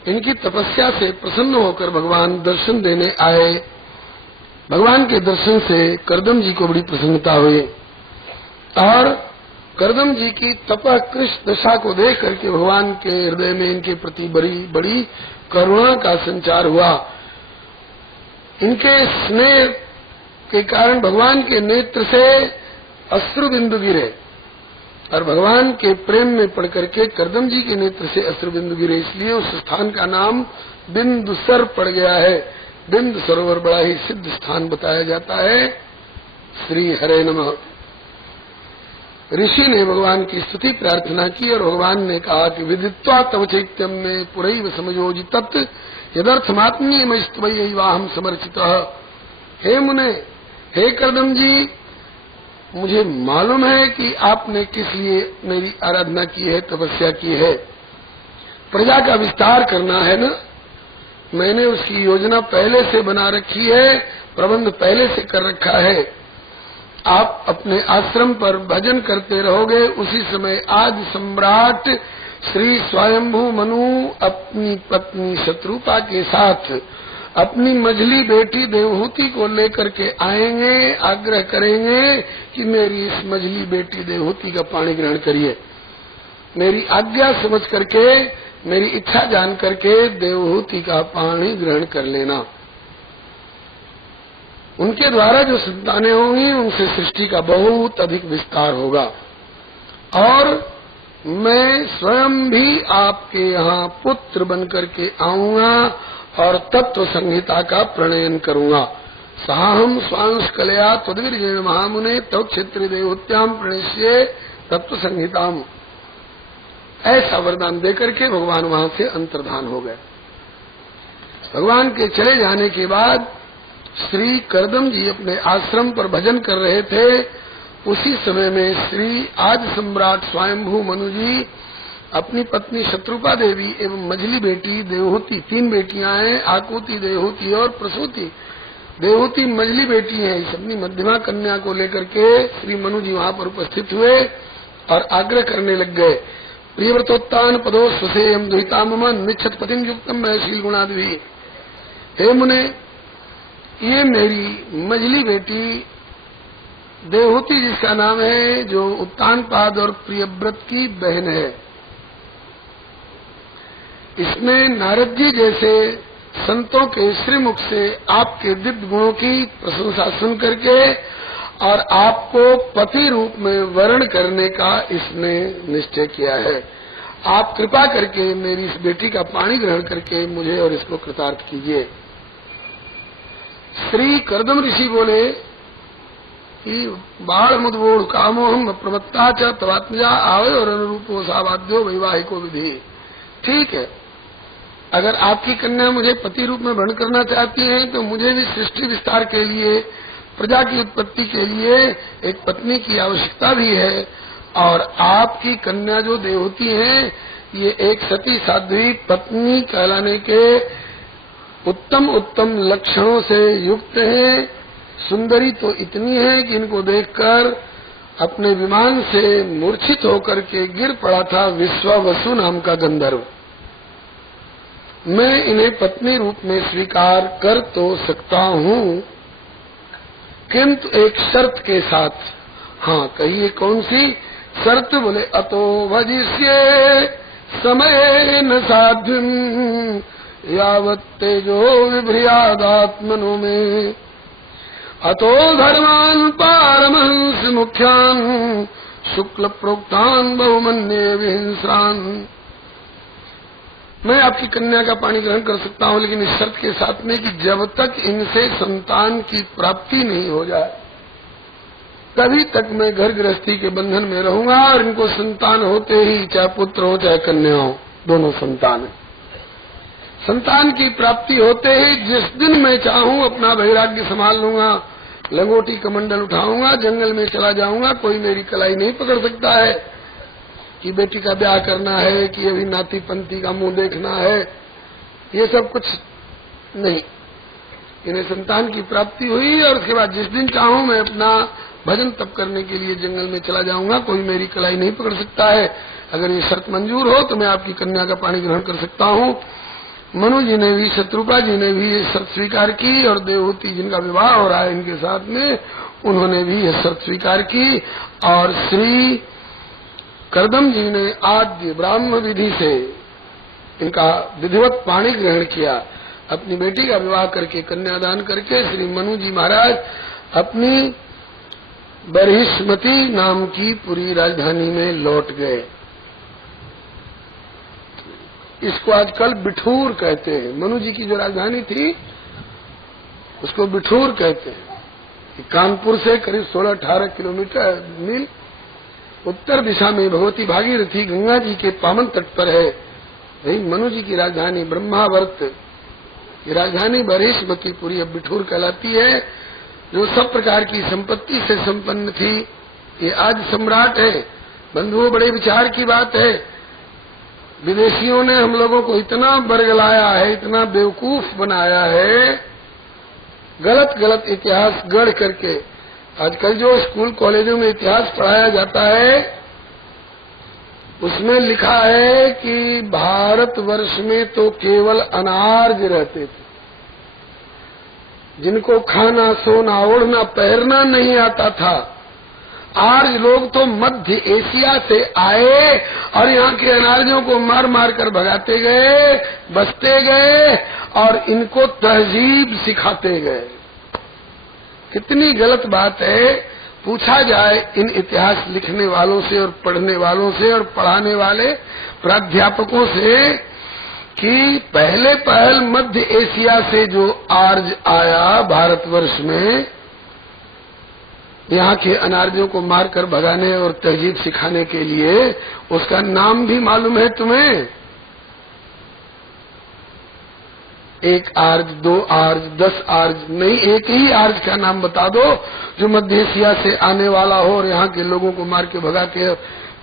इनकी तपस्या से प्रसन्न होकर भगवान दर्शन देने आए। भगवान के दर्शन से कर्दम जी को बड़ी प्रसन्नता हुई और कर्दम जी की तपकृष्ट दशा को देख करके भगवान के हृदय में इनके प्रति बड़ी बड़ी करुणा का संचार हुआ। इनके स्नेह के कारण भगवान के नेत्र से अश्रु बिंदु गिरे और भगवान के प्रेम में पड़ करके कर्दम जी के नेत्र से अश्रु बिंदु गिरे, इसलिए उस स्थान का नाम बिंदुसर पड़ गया है। बिंदु सरोवर बड़ा ही सिद्ध स्थान बताया जाता है। श्री हरे नमः। ऋषि ने भगवान की स्तुति प्रार्थना की और भगवान ने कहा कि विदित्वा तव चैत्यम में पुरैव समयोजित यदर्थमात्मीय मस्तवैवाहम समर्चित। हे मुने, हे कर्दम जी, मुझे मालूम है कि आपने किस लिए मेरी आराधना की है, तपस्या की है। प्रजा का विस्तार करना है ना, मैंने उसकी योजना पहले से बना रखी है, प्रबंध पहले से कर रखा है। आप अपने आश्रम पर भजन करते रहोगे। उसी समय आदि सम्राट श्री स्वयंभू मनु अपनी पत्नी शत्रुपा के साथ अपनी मझली बेटी देवहूति को लेकर के आएंगे, आग्रह करेंगे कि मेरी इस मझली बेटी देवहूति का पाणी ग्रहण करिए। मेरी आज्ञा समझ करके, मेरी इच्छा जान करके देवहूति का पानी ग्रहण कर लेना। उनके द्वारा जो संतानें होंगी उनसे सृष्टि का बहुत अधिक विस्तार होगा और मैं स्वयं भी आपके यहाँ पुत्र बन करके आऊंगा और तत्व संहिता का प्रणयन करूंगा। साहम स्वांश कलया त्वद्विर्जेण महामुने तव क्षेत्र देवहूत्याम प्रणश्ये तत्व संहिताम, ऐसा वरदान देकर के भगवान वहां से अंतर्धान हो गए। भगवान के चले जाने के बाद श्री करदम जी अपने आश्रम पर भजन कर रहे थे। उसी समय में श्री आज सम्राट स्वयंभू मनु जी अपनी पत्नी शत्रुपा देवी एवं मझली बेटी देवहूति, 3 बेटियां हैं, आकुति, देवहूति और प्रसूति। देवहूति मझली बेटी है। इस अपनी मध्यमा कन्या को लेकर के श्री मनु जी वहां पर उपस्थित हुए और आग्रह करने लग गए। प्रियव्रतोत्तान पदो स्वसेयम दुहिता मम निच्छत पतिम युक्तम महशील गुणादि। हे मुने, ये मेरी मझली बेटी देवहूति जिसका नाम है, जो उत्तानपाद और प्रियव्रत की बहन है, इसने नारद जी जैसे संतों के श्रीमुख से आपके दिव्य गुणों की प्रशंसा सुन करके और आपको पति रूप में वर्ण करने का इसने निश्चय किया है। आप कृपा करके मेरी इस बेटी का पानी ग्रहण करके मुझे और इसको कृतार्थ कीजिए। श्री करदम ऋषि बोले कि बाढ़ मुद्वोड़ कामोहम प्रमत्ता च तवात्मजा आवे और अनुरूपो सावाद्यो वैवाहिको विधि। ठीक है, अगर आपकी कन्या मुझे पति रूप में वर्ण करना चाहती है तो मुझे भी सृष्टि विस्तार के लिए, प्रजा की उत्पत्ति के लिए एक पत्नी की आवश्यकता भी है। और आपकी कन्या जो देवहूति है, ये एक सती साध्वी पत्नी कहलाने के उत्तम उत्तम लक्षणों से युक्त है। सुंदरी तो इतनी है कि इनको देखकर अपने विमान से मूर्छित होकर के गिर पड़ा था विश्वावसु नाम का गंधर्व। मैं इन्हें पत्नी रूप में स्वीकार कर तो सकता हूँ, किंतु एक शर्त के साथ। हाँ, कहिए कौन सी शर्त? बोले अतो भजिष्ये समय न साध्यम यावत् तेजो विभ्रियादात्मनो में अतो धर्मान पारमहंस मुख्यान शुक्ल प्रोक्तान बहुमन्ये विहिंस्रान। मैं आपकी कन्या का पानी ग्रहण कर सकता हूँ, लेकिन इस शर्त के साथ में कि जब तक इनसे संतान की प्राप्ति नहीं हो जाए तभी तक मैं घर गृहस्थी के बंधन में रहूंगा और इनको संतान होते ही, चाहे पुत्र हो चाहे कन्या हो, दोनों संतान है। संतान की प्राप्ति होते ही जिस दिन मैं चाहूँ अपना वैराग्य संभाल लूंगा, लंगोटी कमंडल उठाऊंगा, जंगल में चला जाऊंगा। कोई मेरी कलाई नहीं पकड़ सकता है कि बेटी का ब्याह करना है, कि अभी नाती पंथी का मुंह देखना है, ये सब कुछ नहीं। इन्हें संतान की प्राप्ति हुई और उसके बाद जिस दिन चाहूं मैं अपना भजन तप करने के लिए जंगल में चला जाऊंगा, कोई मेरी कलाई नहीं पकड़ सकता है। अगर ये शर्त मंजूर हो तो मैं आपकी कन्या का पानी ग्रहण कर सकता हूँ। मनु जी ने भी, शत्रुपा जी ने भी ये शर्त स्वीकार की और देवहूति जिनका विवाह हो रहा है इनके साथ में, उन्होंने भी यह शर्त स्वीकार की। और श्री करदम जी ने आद्य ब्राह्म विधि से इनका विधिवत पाणी ग्रहण किया। अपनी बेटी का विवाह करके, कन्यादान करके श्री मनु जी महाराज अपनी बरहिष्मती नाम की पूरी राजधानी में लौट गए। इसको आजकल बिठूर कहते हैं। मनु जी की जो राजधानी थी उसको बिठूर कहते हैं। कानपुर से करीब 16-18 किलोमीटर मील उत्तर दिशा में भगवती भागीरथी गंगा जी के पावन तट पर है। वही मनु जी की राजधानी ब्रह्मावर्त, ये राजधानी बरहिष्मतीपुरी अब बिठूर कहलाती है, जो सब प्रकार की संपत्ति से संपन्न थी। ये आज सम्राट है। बंधुओं, बड़े विचार की बात है, विदेशियों ने हम लोगों को इतना बरगलाया है, इतना बेवकूफ बनाया है, गलत गलत इतिहास गढ़ करके। आजकल जो स्कूल कॉलेजों में इतिहास पढ़ाया जाता है उसमें लिखा है कि भारतवर्ष में तो केवल अनार्य रहते थे, जिनको खाना, सोना, ओढ़ना, पहनना नहीं आता था। आर्य लोग तो मध्य एशिया से आए और यहाँ के अनार्यों को मार मार कर भगाते गए, बसते गए और इनको तहजीब सिखाते गए। कितनी गलत बात है। पूछा जाए इन इतिहास लिखने वालों से और पढ़ने वालों से और पढ़ाने वाले प्राध्यापकों से कि पहल मध्य एशिया से जो आर्य आया भारतवर्ष में, यहाँ के अनार्यों को मारकर भगाने और तहजीब सिखाने के लिए, उसका नाम भी मालूम है तुम्हें? 1 आर्य, 2 आर्य, 10 आर्य नहीं, एक ही आर्य का नाम बता दो जो मध्य एशिया से आने वाला हो और यहाँ के लोगों को मार के भगा के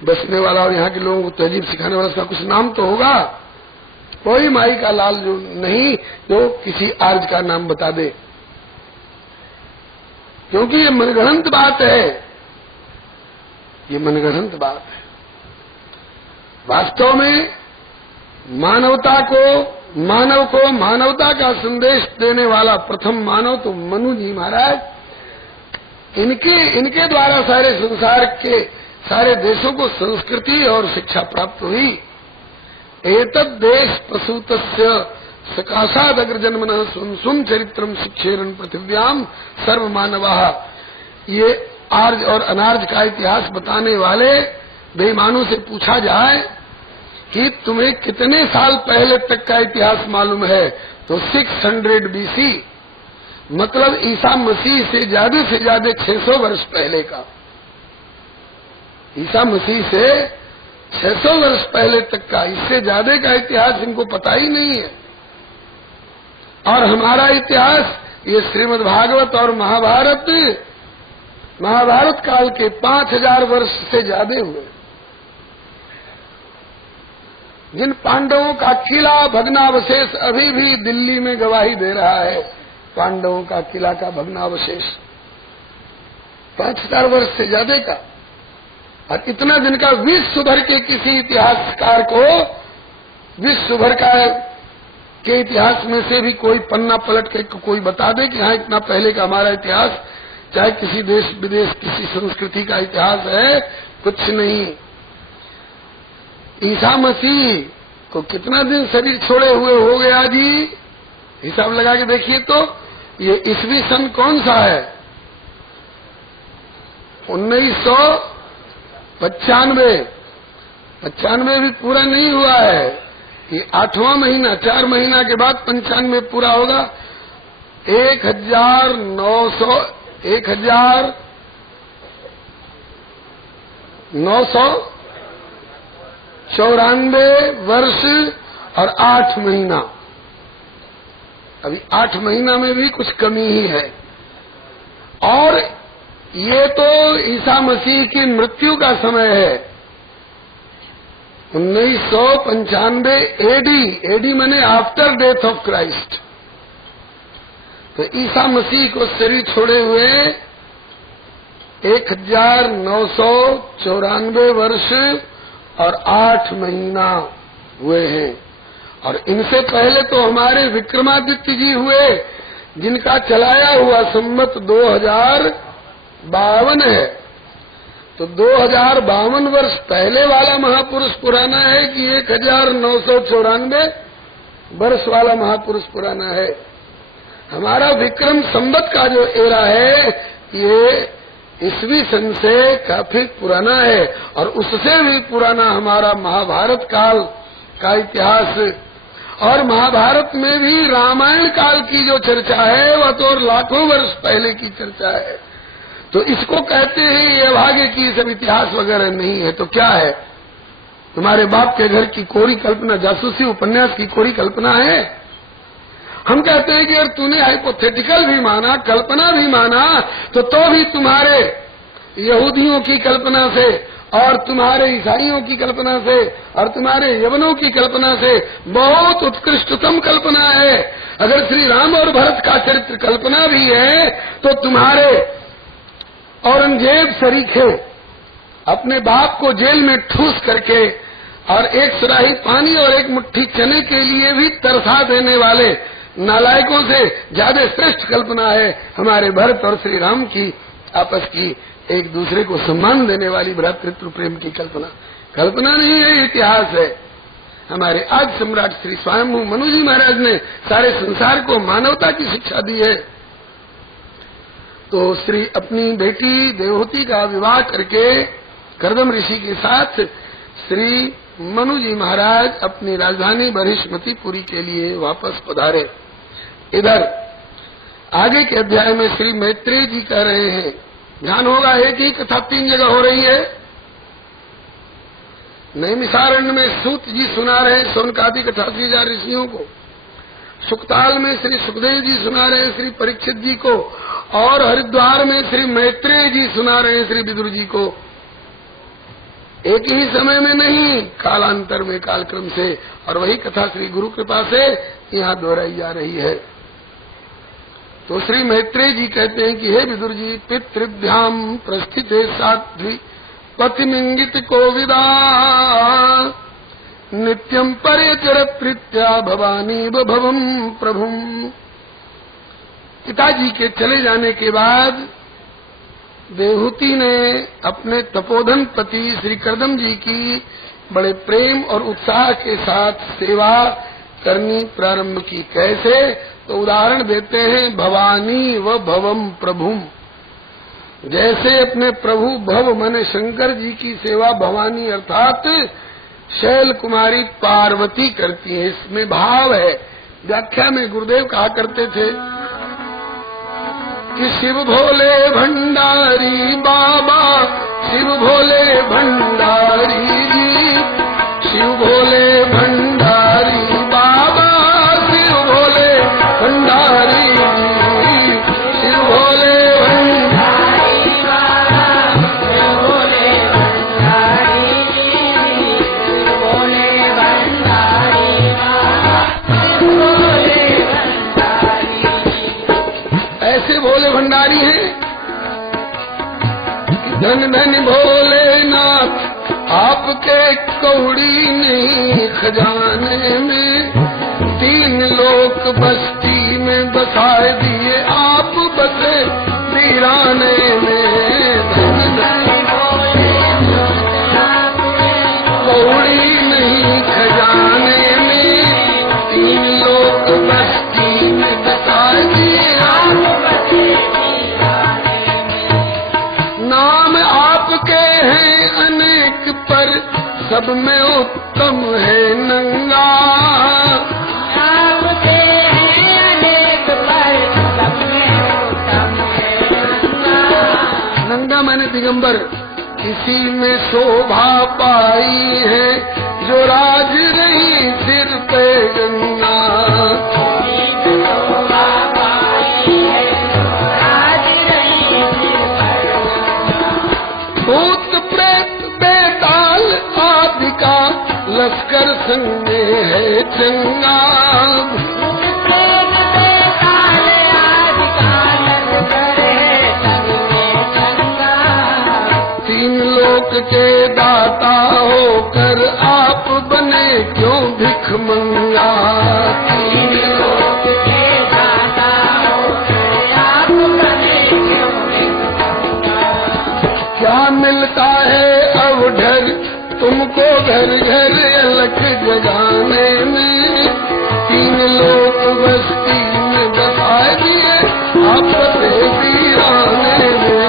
बसने वाला और यहाँ के लोगों को तहजीब सिखाने वाला। उसका कुछ नाम तो होगा। कोई माई का लाल जो नहीं जो किसी आर्य का नाम बता दे, क्योंकि ये मनगढ़ंत बात है, ये मनगढ़ंत बात है। वास्तव में मानवता को मानवता का संदेश देने वाला प्रथम मानव तो मनु जी महाराज। इनके द्वारा सारे संसार के सारे देशों को संस्कृति और शिक्षा प्राप्त हुई। एतद् देश प्रसूतस्य सकाशाद अग्र जन्मनः सुन चरित्रम शिक्षेरन पृथिव्याम सर्व मानवाः। ये आर्य और अनार्य का इतिहास बताने वाले बेईमानों से पूछा जाए कि तुम्हें कितने साल पहले तक का इतिहास मालूम है, तो 600 BC, मतलब ईसा मसीह से ज्यादा 600 वर्ष पहले का। ईसा मसीह से 600 वर्ष पहले तक का, इससे ज्यादा का इतिहास इनको पता ही नहीं है। और हमारा इतिहास ये श्रीमद् भागवत और महाभारत काल के 5000 वर्ष से ज्यादा हुए। जिन पांडवों का किला भग्नावशेष अभी भी दिल्ली में गवाही दे रहा है, पांडवों का किला का भग्नावशेष 5000 वर्ष से ज्यादा का। और इतना दिन का विश्व भर के किसी इतिहासकार को विश्व भर के इतिहास में से भी कोई पन्ना पलट के कोई बता दे कि हाँ इतना पहले का हमारा इतिहास, चाहे किसी देश विदेश किसी संस्कृति का इतिहास है, कुछ नहीं। ईसा मसीह को कितना दिन शरीर छोड़े हुए हो गया जी, हिसाब लगा के देखिए तो। ये ईस्वी सन कौन सा है? 1995 भी पूरा नहीं हुआ है। ये 8वां महीना, 4 महीना के बाद 95 पूरा होगा। 1994 वर्ष और 8 महीना। अभी 8 महीना में भी कुछ कमी ही है। और ये तो ईसा मसीह की मृत्यु का समय है, 1995 एडी माने आफ्टर डेथ ऑफ क्राइस्ट। तो ईसा मसीह को शरीर छोड़े हुए 1994 वर्ष और 8 महीना हुए हैं। और इनसे पहले तो हमारे विक्रमादित्य जी हुए, जिनका चलाया हुआ संवत 2052 है। तो 2052 वर्ष पहले वाला महापुरुष पुराना है कि 1994 वर्ष वाला महापुरुष पुराना है? हमारा विक्रम संवत का जो एरा है ये ईस्वी सन से काफी पुराना है। और उससे भी पुराना हमारा महाभारत काल का इतिहास। और महाभारत में भी रामायण काल की जो चर्चा है वह तो लाखों वर्ष पहले की चर्चा है। तो इसको कहते हैं ये भागे की सब इतिहास वगैरह नहीं है तो क्या है? तुम्हारे बाप के घर की कोरी कल्पना, जासूसी उपन्यास की कोरी कल्पना है। हम कहते हैं कि अगर तूने हाइपोथेटिकल भी माना, कल्पना भी माना, तो भी तुम्हारे यहूदियों की कल्पना से और तुम्हारे ईसाइयों की कल्पना से और तुम्हारे यवनों की कल्पना से बहुत उत्कृष्टतम कल्पना है। अगर श्री राम और भरत का चरित्र कल्पना भी है तो तुम्हारे औरंगजेब शरीके अपने बाप को जेल में ठूस करके और एक सुराही पानी और एक मुट्ठी चने के लिए भी तरसा देने वाले नालायकों से ज्यादा श्रेष्ठ कल्पना है हमारे भरत और श्री राम की आपस की एक दूसरे को सम्मान देने वाली भ्रातृत्व प्रेम की कल्पना नहीं है, इतिहास है। हमारे आज सम्राट श्री स्वयं मनु जी महाराज ने सारे संसार को मानवता की शिक्षा दी है। तो श्री अपनी बेटी देवहूति का विवाह करके कर्दम ऋषि के साथ श्री मनु जी महाराज अपनी राजधानी बहिष्मतीपुरी के लिए वापस पधारे। इधर आगे के अध्याय में श्री मैत्रेय जी कह रहे हैं, ध्यान होगा एक ही कथा 3 जगह हो रही है। नैमिषारण्य में सूत जी सुना रहे शौनकादि 88,000 ऋषियों को, सुक्ताल में श्री सुखदेव जी सुना रहे श्री परीक्षित जी को, और हरिद्वार में श्री मैत्रेय जी सुना रहे श्री विदुर जी को। एक ही समय में नहीं, कालांतर में, कालक्रम से, और वही कथा श्री गुरु कृपा से यहाँ दोहराई जा रही है। तो श्री मैत्रेय जी कहते हैं कि हे विदुर जी, पितृभ्याम प्रस्थिते साध्वी पतिमिंगित कोविदा नित्यम पर्यचर प्रीत्या भवानी भवम प्रभुम। पिताजी के चले जाने के बाद देवहूति ने अपने तपोधन पति श्री कर्दम जी की बड़े प्रेम और उत्साह के साथ सेवा करनी प्रारंभ की। कैसे? तो उदाहरण देते हैं, भवानी व भवम प्रभुम। जैसे अपने प्रभु भव माने शंकर जी की सेवा भवानी अर्थात शैल कुमारी पार्वती करती है, इसमें भाव है। व्याख्या में गुरुदेव कहा करते थे कि शिव भोले भंडारी बाबा, शिव भोले भंडारी जी, शिव भोले भंडारी बाबा, शिव भोले भंडारी जी, शिव भोले भोले भंडारी हैं। धन धन भोलेनाथ आपके कौड़ी नहीं खजाने में, 3 लोक बस्ती में बसाए दिए आप बसे वीराने में। धन धन कौड़ी नहीं खजाने में, 3 लोक बस्ती में बसाए दिए आप। नाम आपके हैं अनेक पर सब में उत्तम है नंगा, आपके हैं अनेक पर सब में उत्तम है नंगा। नंगा माने दिगंबर। इसी में शोभा पाई है जो राज रही सिर पे गंगा, भूत प्रेत बेताल आदि का लश्कर संग में है चंगा, भूत प्रेत बेताल आदि का लश्कर है संग में चंगा। 3 लोक के दाता होकर आप बने क्यों भिख मंगा, 3 लोक के दाता होकर आप बने क्यों भिख मंगा। क्या मिलता है अवढर तुमको घर घर अलख जगाने में, 3 लोक बस्ती में बसा दिए आप बसे वीराने में।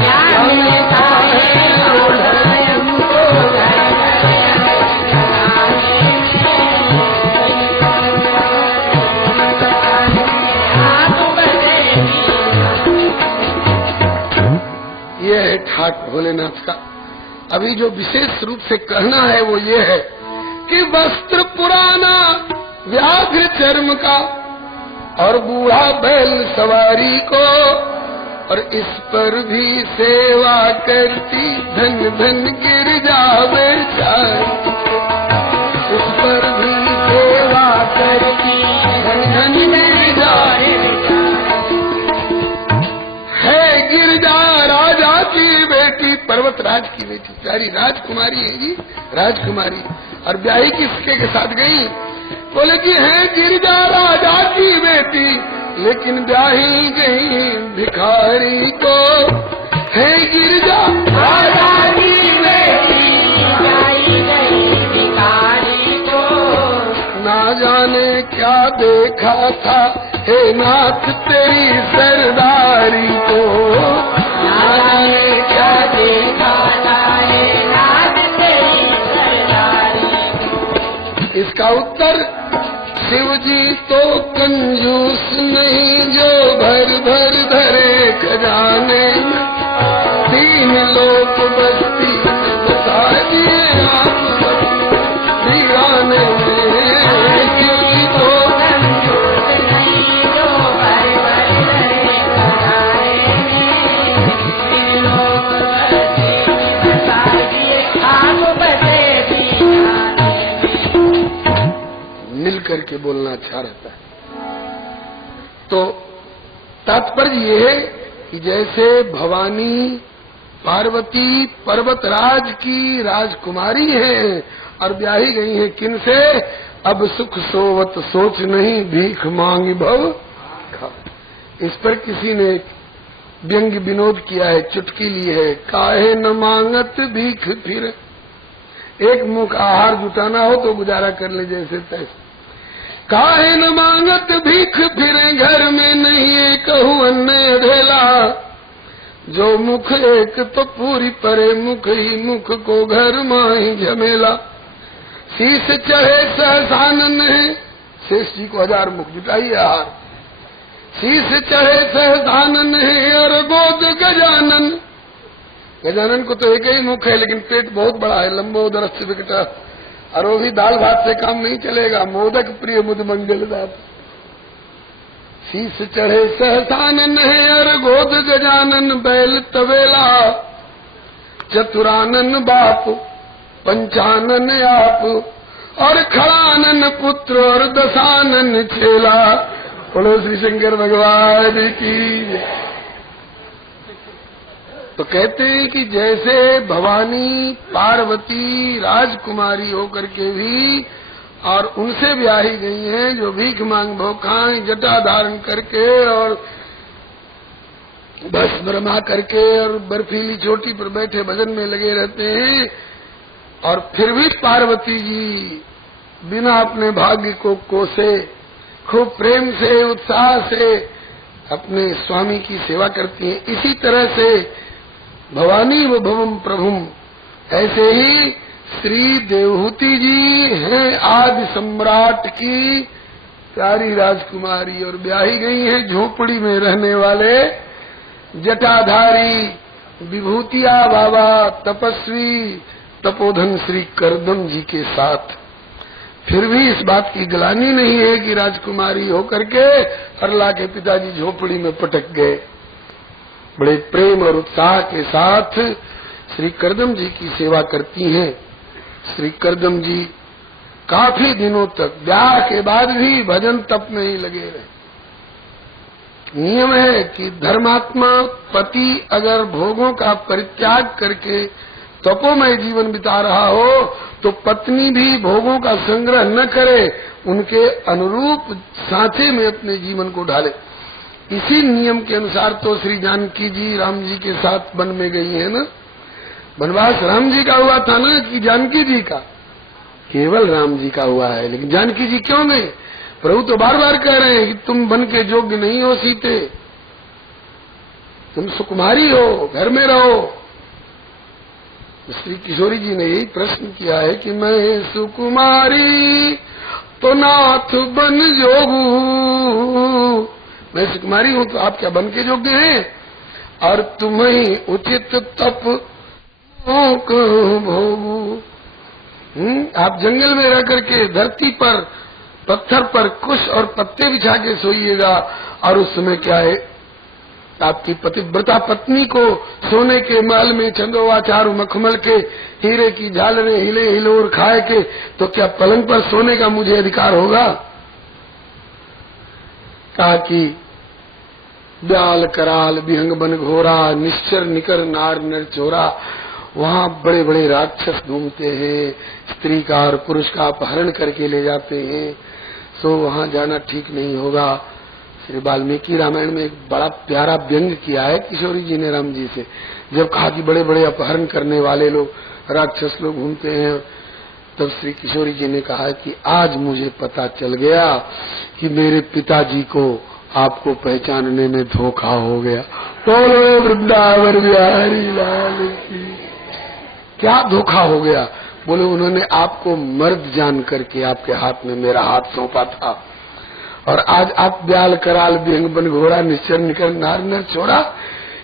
क्या मिलता है अवढर तुमको घर ये है ठाट भोलेनाथ का। अभी जो विशेष रूप से कहना है वो ये है कि वस्त्र पुराना व्याघ्र चर्म का और बूढ़ा बैल सवारी को, और इस पर भी सेवा करती धन धन गिरजा बेचारी, इस पर भी सेवा करती धन धन गिरजा है। गिरजा राजा की बेटी, पर्वतराज की बेटी, प्यारी राजकुमारी है जी, राजकुमारी। और ब्याही किसके साथ गई? बोले कि है गिरजा राजा की बेटी, लेकिन ब्याही गई भिखारी को, है गिरजा राजा की बेटी जाई गई भिखारी को, ना जाने क्या देखा था हे नाथ तेरी सरदारी को, ना जाने क्या देखा था हे नाथ तेरी सरदारी को। इसका उत्तर शिव जी तो कंजूस नहीं जो भर भर धरे खजाने में, 3 लोक बस्ती बता दिए आप दीवाने में। शिव जी तो कंजूस नहीं जो भर भर धरे खजाने में, 3 लोक बस्ती बता दिए आप बसे दीवाने में। मिल करके बोलना अच्छा रहता है। तो तात्पर्य ये है कि जैसे भवानी पार्वती पर्वतराज की राजकुमारी हैं और ब्याही गई हैं किनसे, अब सुख सोवत सोच नहीं भीख मांगी भव खा। इस पर किसी ने व्यंग्य विनोद किया है, चुटकी ली है, काहे न मांगत भीख फिर। एक मुख आहार जुटाना हो तो गुजारा कर ले जैसे तैसे, काहे न मांगत भीख फिरे घर में नहीं कहूँ अन्य ढेला, जो मुख एक तो पूरी परे मुख ही मुख को घर माही झमेला। शीश चढ़े सहसानन है, शेष जी को 1000 मुख जुटाइए आहार। शीश चढ़े सहसानन है और गोद गजानन, गजानन को तो एक ही मुख है लेकिन पेट बहुत बड़ा है, लंबोदरस्य विकटा, और वो भी दाल भात से काम नहीं चलेगा, मोदक प्रिय मुद मंगल दात। शीश चढ़े सहसानन है और गोद गजानन, बैल तवेला चतुरानन बाप, पंचानन आप और खड़ानन पुत्र और दशानन चेला। बोलो श्री शंकर भगवान की। तो कहते हैं कि जैसे भवानी पार्वती राजकुमारी होकर के भी और उनसे ब्याही गई हैं जो भीख मांग भोखाएं जटा धारण करके और भस्म रमा करके और बर्फीली चोटी पर बैठे भजन में लगे रहते हैं, और फिर भी पार्वती जी बिना अपने भाग्य को कोसे खूब प्रेम से उत्साह से अपने स्वामी की सेवा करती हैं। इसी तरह से भवानी व भवम प्रभुम, ऐसे ही श्री देवहूति जी हैं आदि सम्राट की प्यारी राजकुमारी और ब्याही गई हैं झोपड़ी में रहने वाले जटाधारी विभूतिया बाबा तपस्वी तपोधन श्री करदम जी के साथ। फिर भी इस बात की ग्लानि नहीं है कि राजकुमारी होकर के हरला के पिताजी झोपड़ी में पटक गए। बड़े प्रेम और उत्साह के साथ श्री करदम जी की सेवा करती हैं। श्री करदम जी काफी दिनों तक ब्याह के बाद भी भजन तप में ही लगे रहे। नियम है कि धर्मात्मा पति अगर भोगों का परित्याग करके तपोमय जीवन बिता रहा हो तो पत्नी भी भोगों का संग्रह न करे, उनके अनुरूप सांचे में अपने जीवन को ढाले। इसी नियम के अनुसार तो श्री जानकी जी राम जी के साथ वन में गई है ना। वनवास राम जी का हुआ था ना कि जानकी जी का? केवल राम जी का हुआ है, लेकिन जानकी जी क्यों नहीं? प्रभु तो बार बार कह रहे हैं कि तुम बन के योग्य नहीं हो सीते, तुम सुकुमारी हो, घर में रहो। श्री किशोरी जी ने यही प्रश्न किया है कि मैं सुकुमारी तो नाथ बन जोगू, मैं सुकुमारी हूँ तो आप क्या बन के योग्य हैं? और तुम्हें उचित तप भोगू। आप जंगल में रह करके धरती पर पत्थर पर कुश और पत्ते बिछा के सोइएगा, और उस समय क्या है आपकी पतिव्रता पत्नी को सोने के महल में चंदोवा चारू मखमल के हीरे की झालरें हिले हिलोर खाए के, तो क्या पलंग पर सोने का मुझे अधिकार होगा? कहा कि ब्याल कराल विहंग बन घोरा, निश्चर निकर नार नर चोरा। वहाँ बड़े बड़े राक्षस घूमते हैं, स्त्री का और पुरुष का अपहरण करके ले जाते हैं, सो वहाँ जाना ठीक नहीं होगा। श्री वाल्मीकि रामायण में एक बड़ा प्यारा व्यंग किया है किशोरी जी ने राम जी से। जब कहा कि बड़े बड़े अपहरण करने वाले लोग राक्षस लोग घूमते हैं, तब श्री किशोरी जी ने कहा कि आज मुझे पता चल गया कि मेरे पिताजी को आपको पहचानने में धोखा हो गया। बोलो वृंदावन बिहारी लाल की। क्या धोखा हो गया? बोले उन्होंने आपको मर्द जान करके आपके हाथ में मेरा हाथ सौंपा था, और आज आप ब्याल कराल व्यंग बन घोड़ा निश्चर निकर नार नर छोड़ा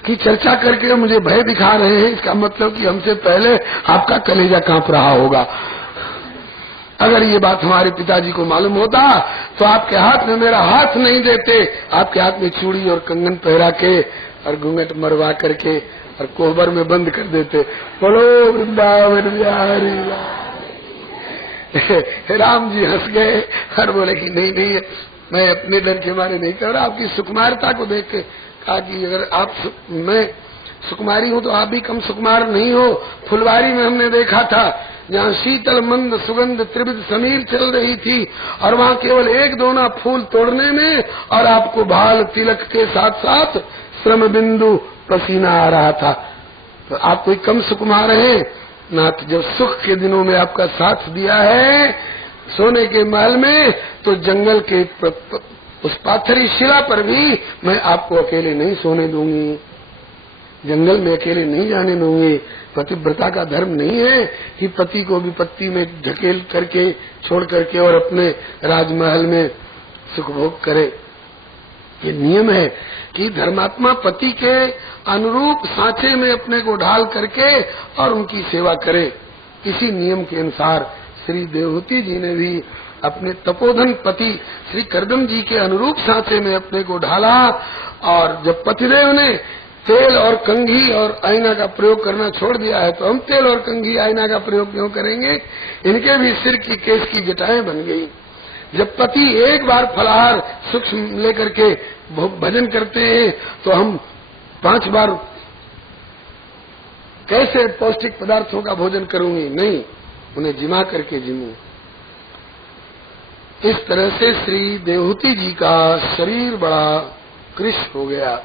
की चर्चा करके मुझे भय दिखा रहे हैं। इसका मतलब कि हमसे पहले आपका कलेजा कांप रहा होगा। अगर ये बात हमारे पिताजी को मालूम होता तो आपके हाथ में मेरा हाथ नहीं देते, आपके हाथ में चूड़ी और कंगन पहरा के और घूंघट मरवा करके और कोहबर में बंद कर देते। बोलो वृंदावन बिहारी राम जी हंस गए और बोले कि नहीं नहीं, मैं अपने डर के मारे नहीं कर रहा, आपकी सुकुमारता को देख के कहा कि अगर आप मैं सुकुमारी हूँ तो आप भी कम सुकुमार नहीं हो। फुलवारी में हमने देखा था जहाँ शीतल मंद सुगंध त्रिविध समीर चल रही थी, और वहाँ केवल एक दोना फूल तोड़ने में और आपको भाल तिलक के साथ साथ श्रम बिंदु पसीना आ रहा था। तो आप कोई कम सुकुमार है नाथ? जब सुख के दिनों में आपका साथ दिया है सोने के महल में, तो जंगल के उस पाथरी शिला पर भी मैं आपको अकेले नहीं सोने दूंगी, जंगल में अकेले नहीं जाने दूंगी। पतिव्रता का धर्म नहीं है कि पति को विपत्ति में ढकेल करके छोड़ करके और अपने राजमहल में सुख भोग करे। ये नियम है कि धर्मात्मा पति के अनुरूप सांचे में अपने को ढाल करके और उनकी सेवा करे। इसी नियम के अनुसार श्री देवहूति जी ने भी अपने तपोधन पति श्री करदम जी के अनुरूप सांचे में अपने को ढाला। और जब पतिदेव ने तेल और कंघी और आईना का प्रयोग करना छोड़ दिया है, तो हम तेल और कंघी आईना का प्रयोग क्यों करेंगे? इनके भी सिर की केस की जटाएं बन गई। जब पति एक बार फलाहार सूक्ष्म लेकर के भजन करते हैं, तो हम 5 बार कैसे पौष्टिक पदार्थों का भोजन करूंगी? नहीं, उन्हें जिमा करके जिमू। इस तरह से श्री देवहूति जी का शरीर बड़ा कृश हो गया।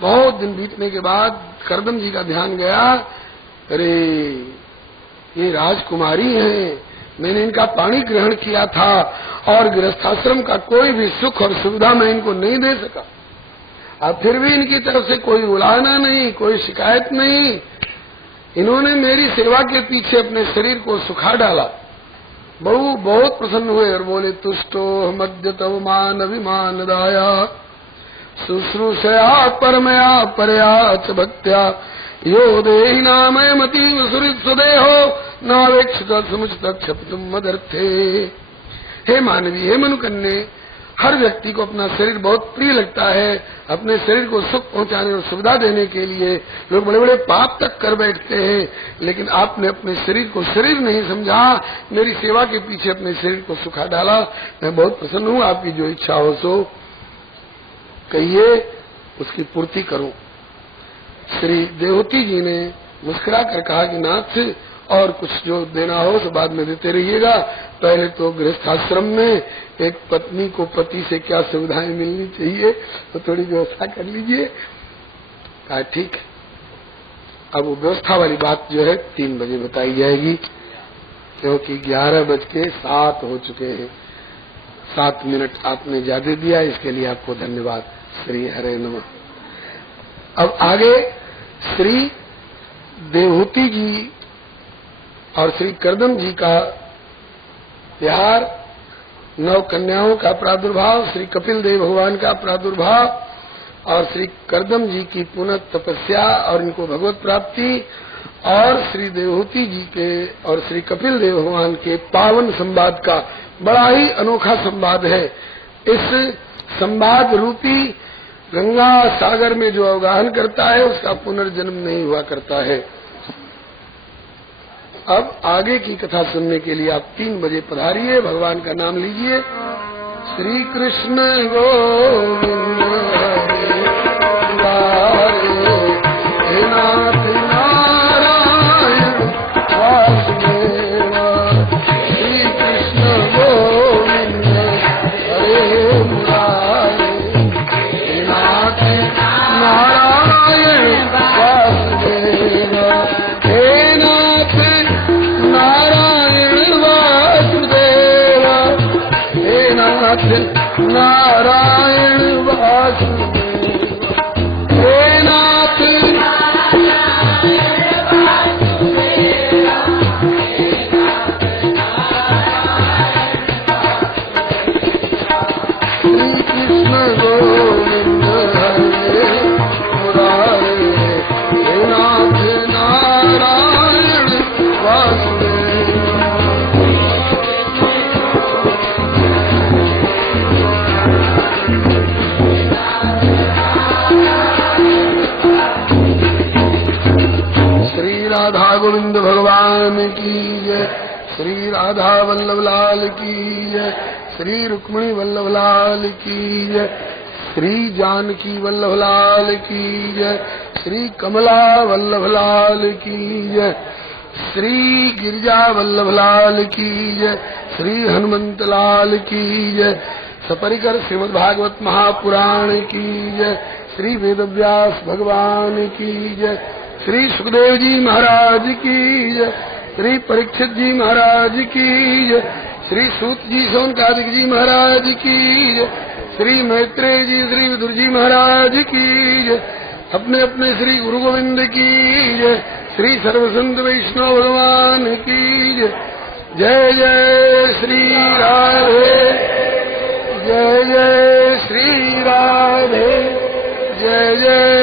बहुत दिन बीतने के बाद करदम जी का ध्यान गया, अरे ये राजकुमारी हैं, मैंने इनका पानी ग्रहण किया था और गृहस्थाश्रम का कोई भी सुख और सुविधा मैं इनको नहीं दे सका, अब फिर भी इनकी तरफ से कोई उलाहना नहीं, कोई शिकायत नहीं। इन्होंने मेरी सेवा के पीछे अपने शरीर को सुखा डाला। बहु बहुत प्रसन्न हुए और बोले, तुष्टो मध्य तव मान अभिमान दाया शुश्रूषया परमया परया च भक्त्या यो देहि नामय मतीव सुहृद सुदेहो नावेक्षित समुचित क्षपितुम मदर्थे। हे मानवी, हे मनुकन्ये, हर व्यक्ति को अपना शरीर बहुत प्रिय लगता है। अपने शरीर को सुख पहुंचाने और सुविधा देने के लिए लोग बड़े बड़े पाप तक कर बैठते हैं, लेकिन आपने अपने शरीर को शरीर नहीं समझा, मेरी सेवा के पीछे अपने शरीर को सुखा डाला। मैं बहुत प्रसन्न हूँ, आपकी जो इच्छा हो सो कहिए, उसकी पूर्ति करूं। श्री देवहूति जी ने मुस्कुरा कर कहा कि नाथ, और कुछ जो देना हो तो बाद में देते रहिएगा, पहले तो गृहस्थाश्रम में एक पत्नी को पति से क्या सुविधाएं मिलनी चाहिए तो थोड़ी व्यवस्था कर लीजिए। कहा ठीक। अब वो व्यवस्था वाली बात जो है 3 बजे बताई जाएगी, क्योंकि 11:07 हो चुके हैं। 7 मिनट आपने ज्यादा दिया, इसके लिए आपको धन्यवाद। श्री हरे नमः। अब आगे श्री देवहूति जी और श्री करदम जी का प्यार, 9 कन्याओं का प्रादुर्भाव, श्री कपिल देव भगवान का प्रादुर्भाव और श्री करदम जी की पुनः तपस्या और इनको भगवत प्राप्ति, और श्री देवहूति जी के और श्री कपिल देव भगवान के पावन संवाद का बड़ा ही अनोखा संवाद है। इस संवाद रूपी गंगा सागर में जो अवगाहन करता है उसका पुनर्जन्म नहीं हुआ करता है। अब आगे की कथा सुनने के लिए आप 3 बजे पधारिए, भगवान का नाम लीजिए। श्री कृष्ण गोविंद हरे नाथ नारायण वासुदेव। श्री कृष्ण गोविंद हरे मुरारी नारायण वासुदेव, हे नाथ नारायण वासुदेव, हे नाथ नारायण वासुदेव, हे नाथ कृष्ण गोविंद हरे मुरारे, हे नाथ नारायण वासुदेव। श्री राधा गोविंद भगवान की जय, श्री राधा वल्लभ लाल की जय, श्री रुक्मिणी वल्लभ लाल की जय, श्री जानकी वल्लभ लाल की जय, श्री कमला वल्लभ लाल की जय, श्री गिरिजा वल्लभ लाल की जय, श्री हनुमंत लाल की जय, सपरिकर श्रीमद् भागवत महापुराण की जय, श्री वेदव्यास भगवान की जय, श्री सुखदेव जी महाराज की जय, श्री परीक्षित जी महाराज की जय, श्री सूत जी सोनकादिक जी महाराज की जय, श्री मैत्रेय जी श्री विदुर जी महाराज की जय, अपने अपने श्री गुरु गोविंद की जय, श्री सर्वसंत वैष्णव भगवान की जय। जय जय श्री राधे, जय जय श्री राधे, जय जय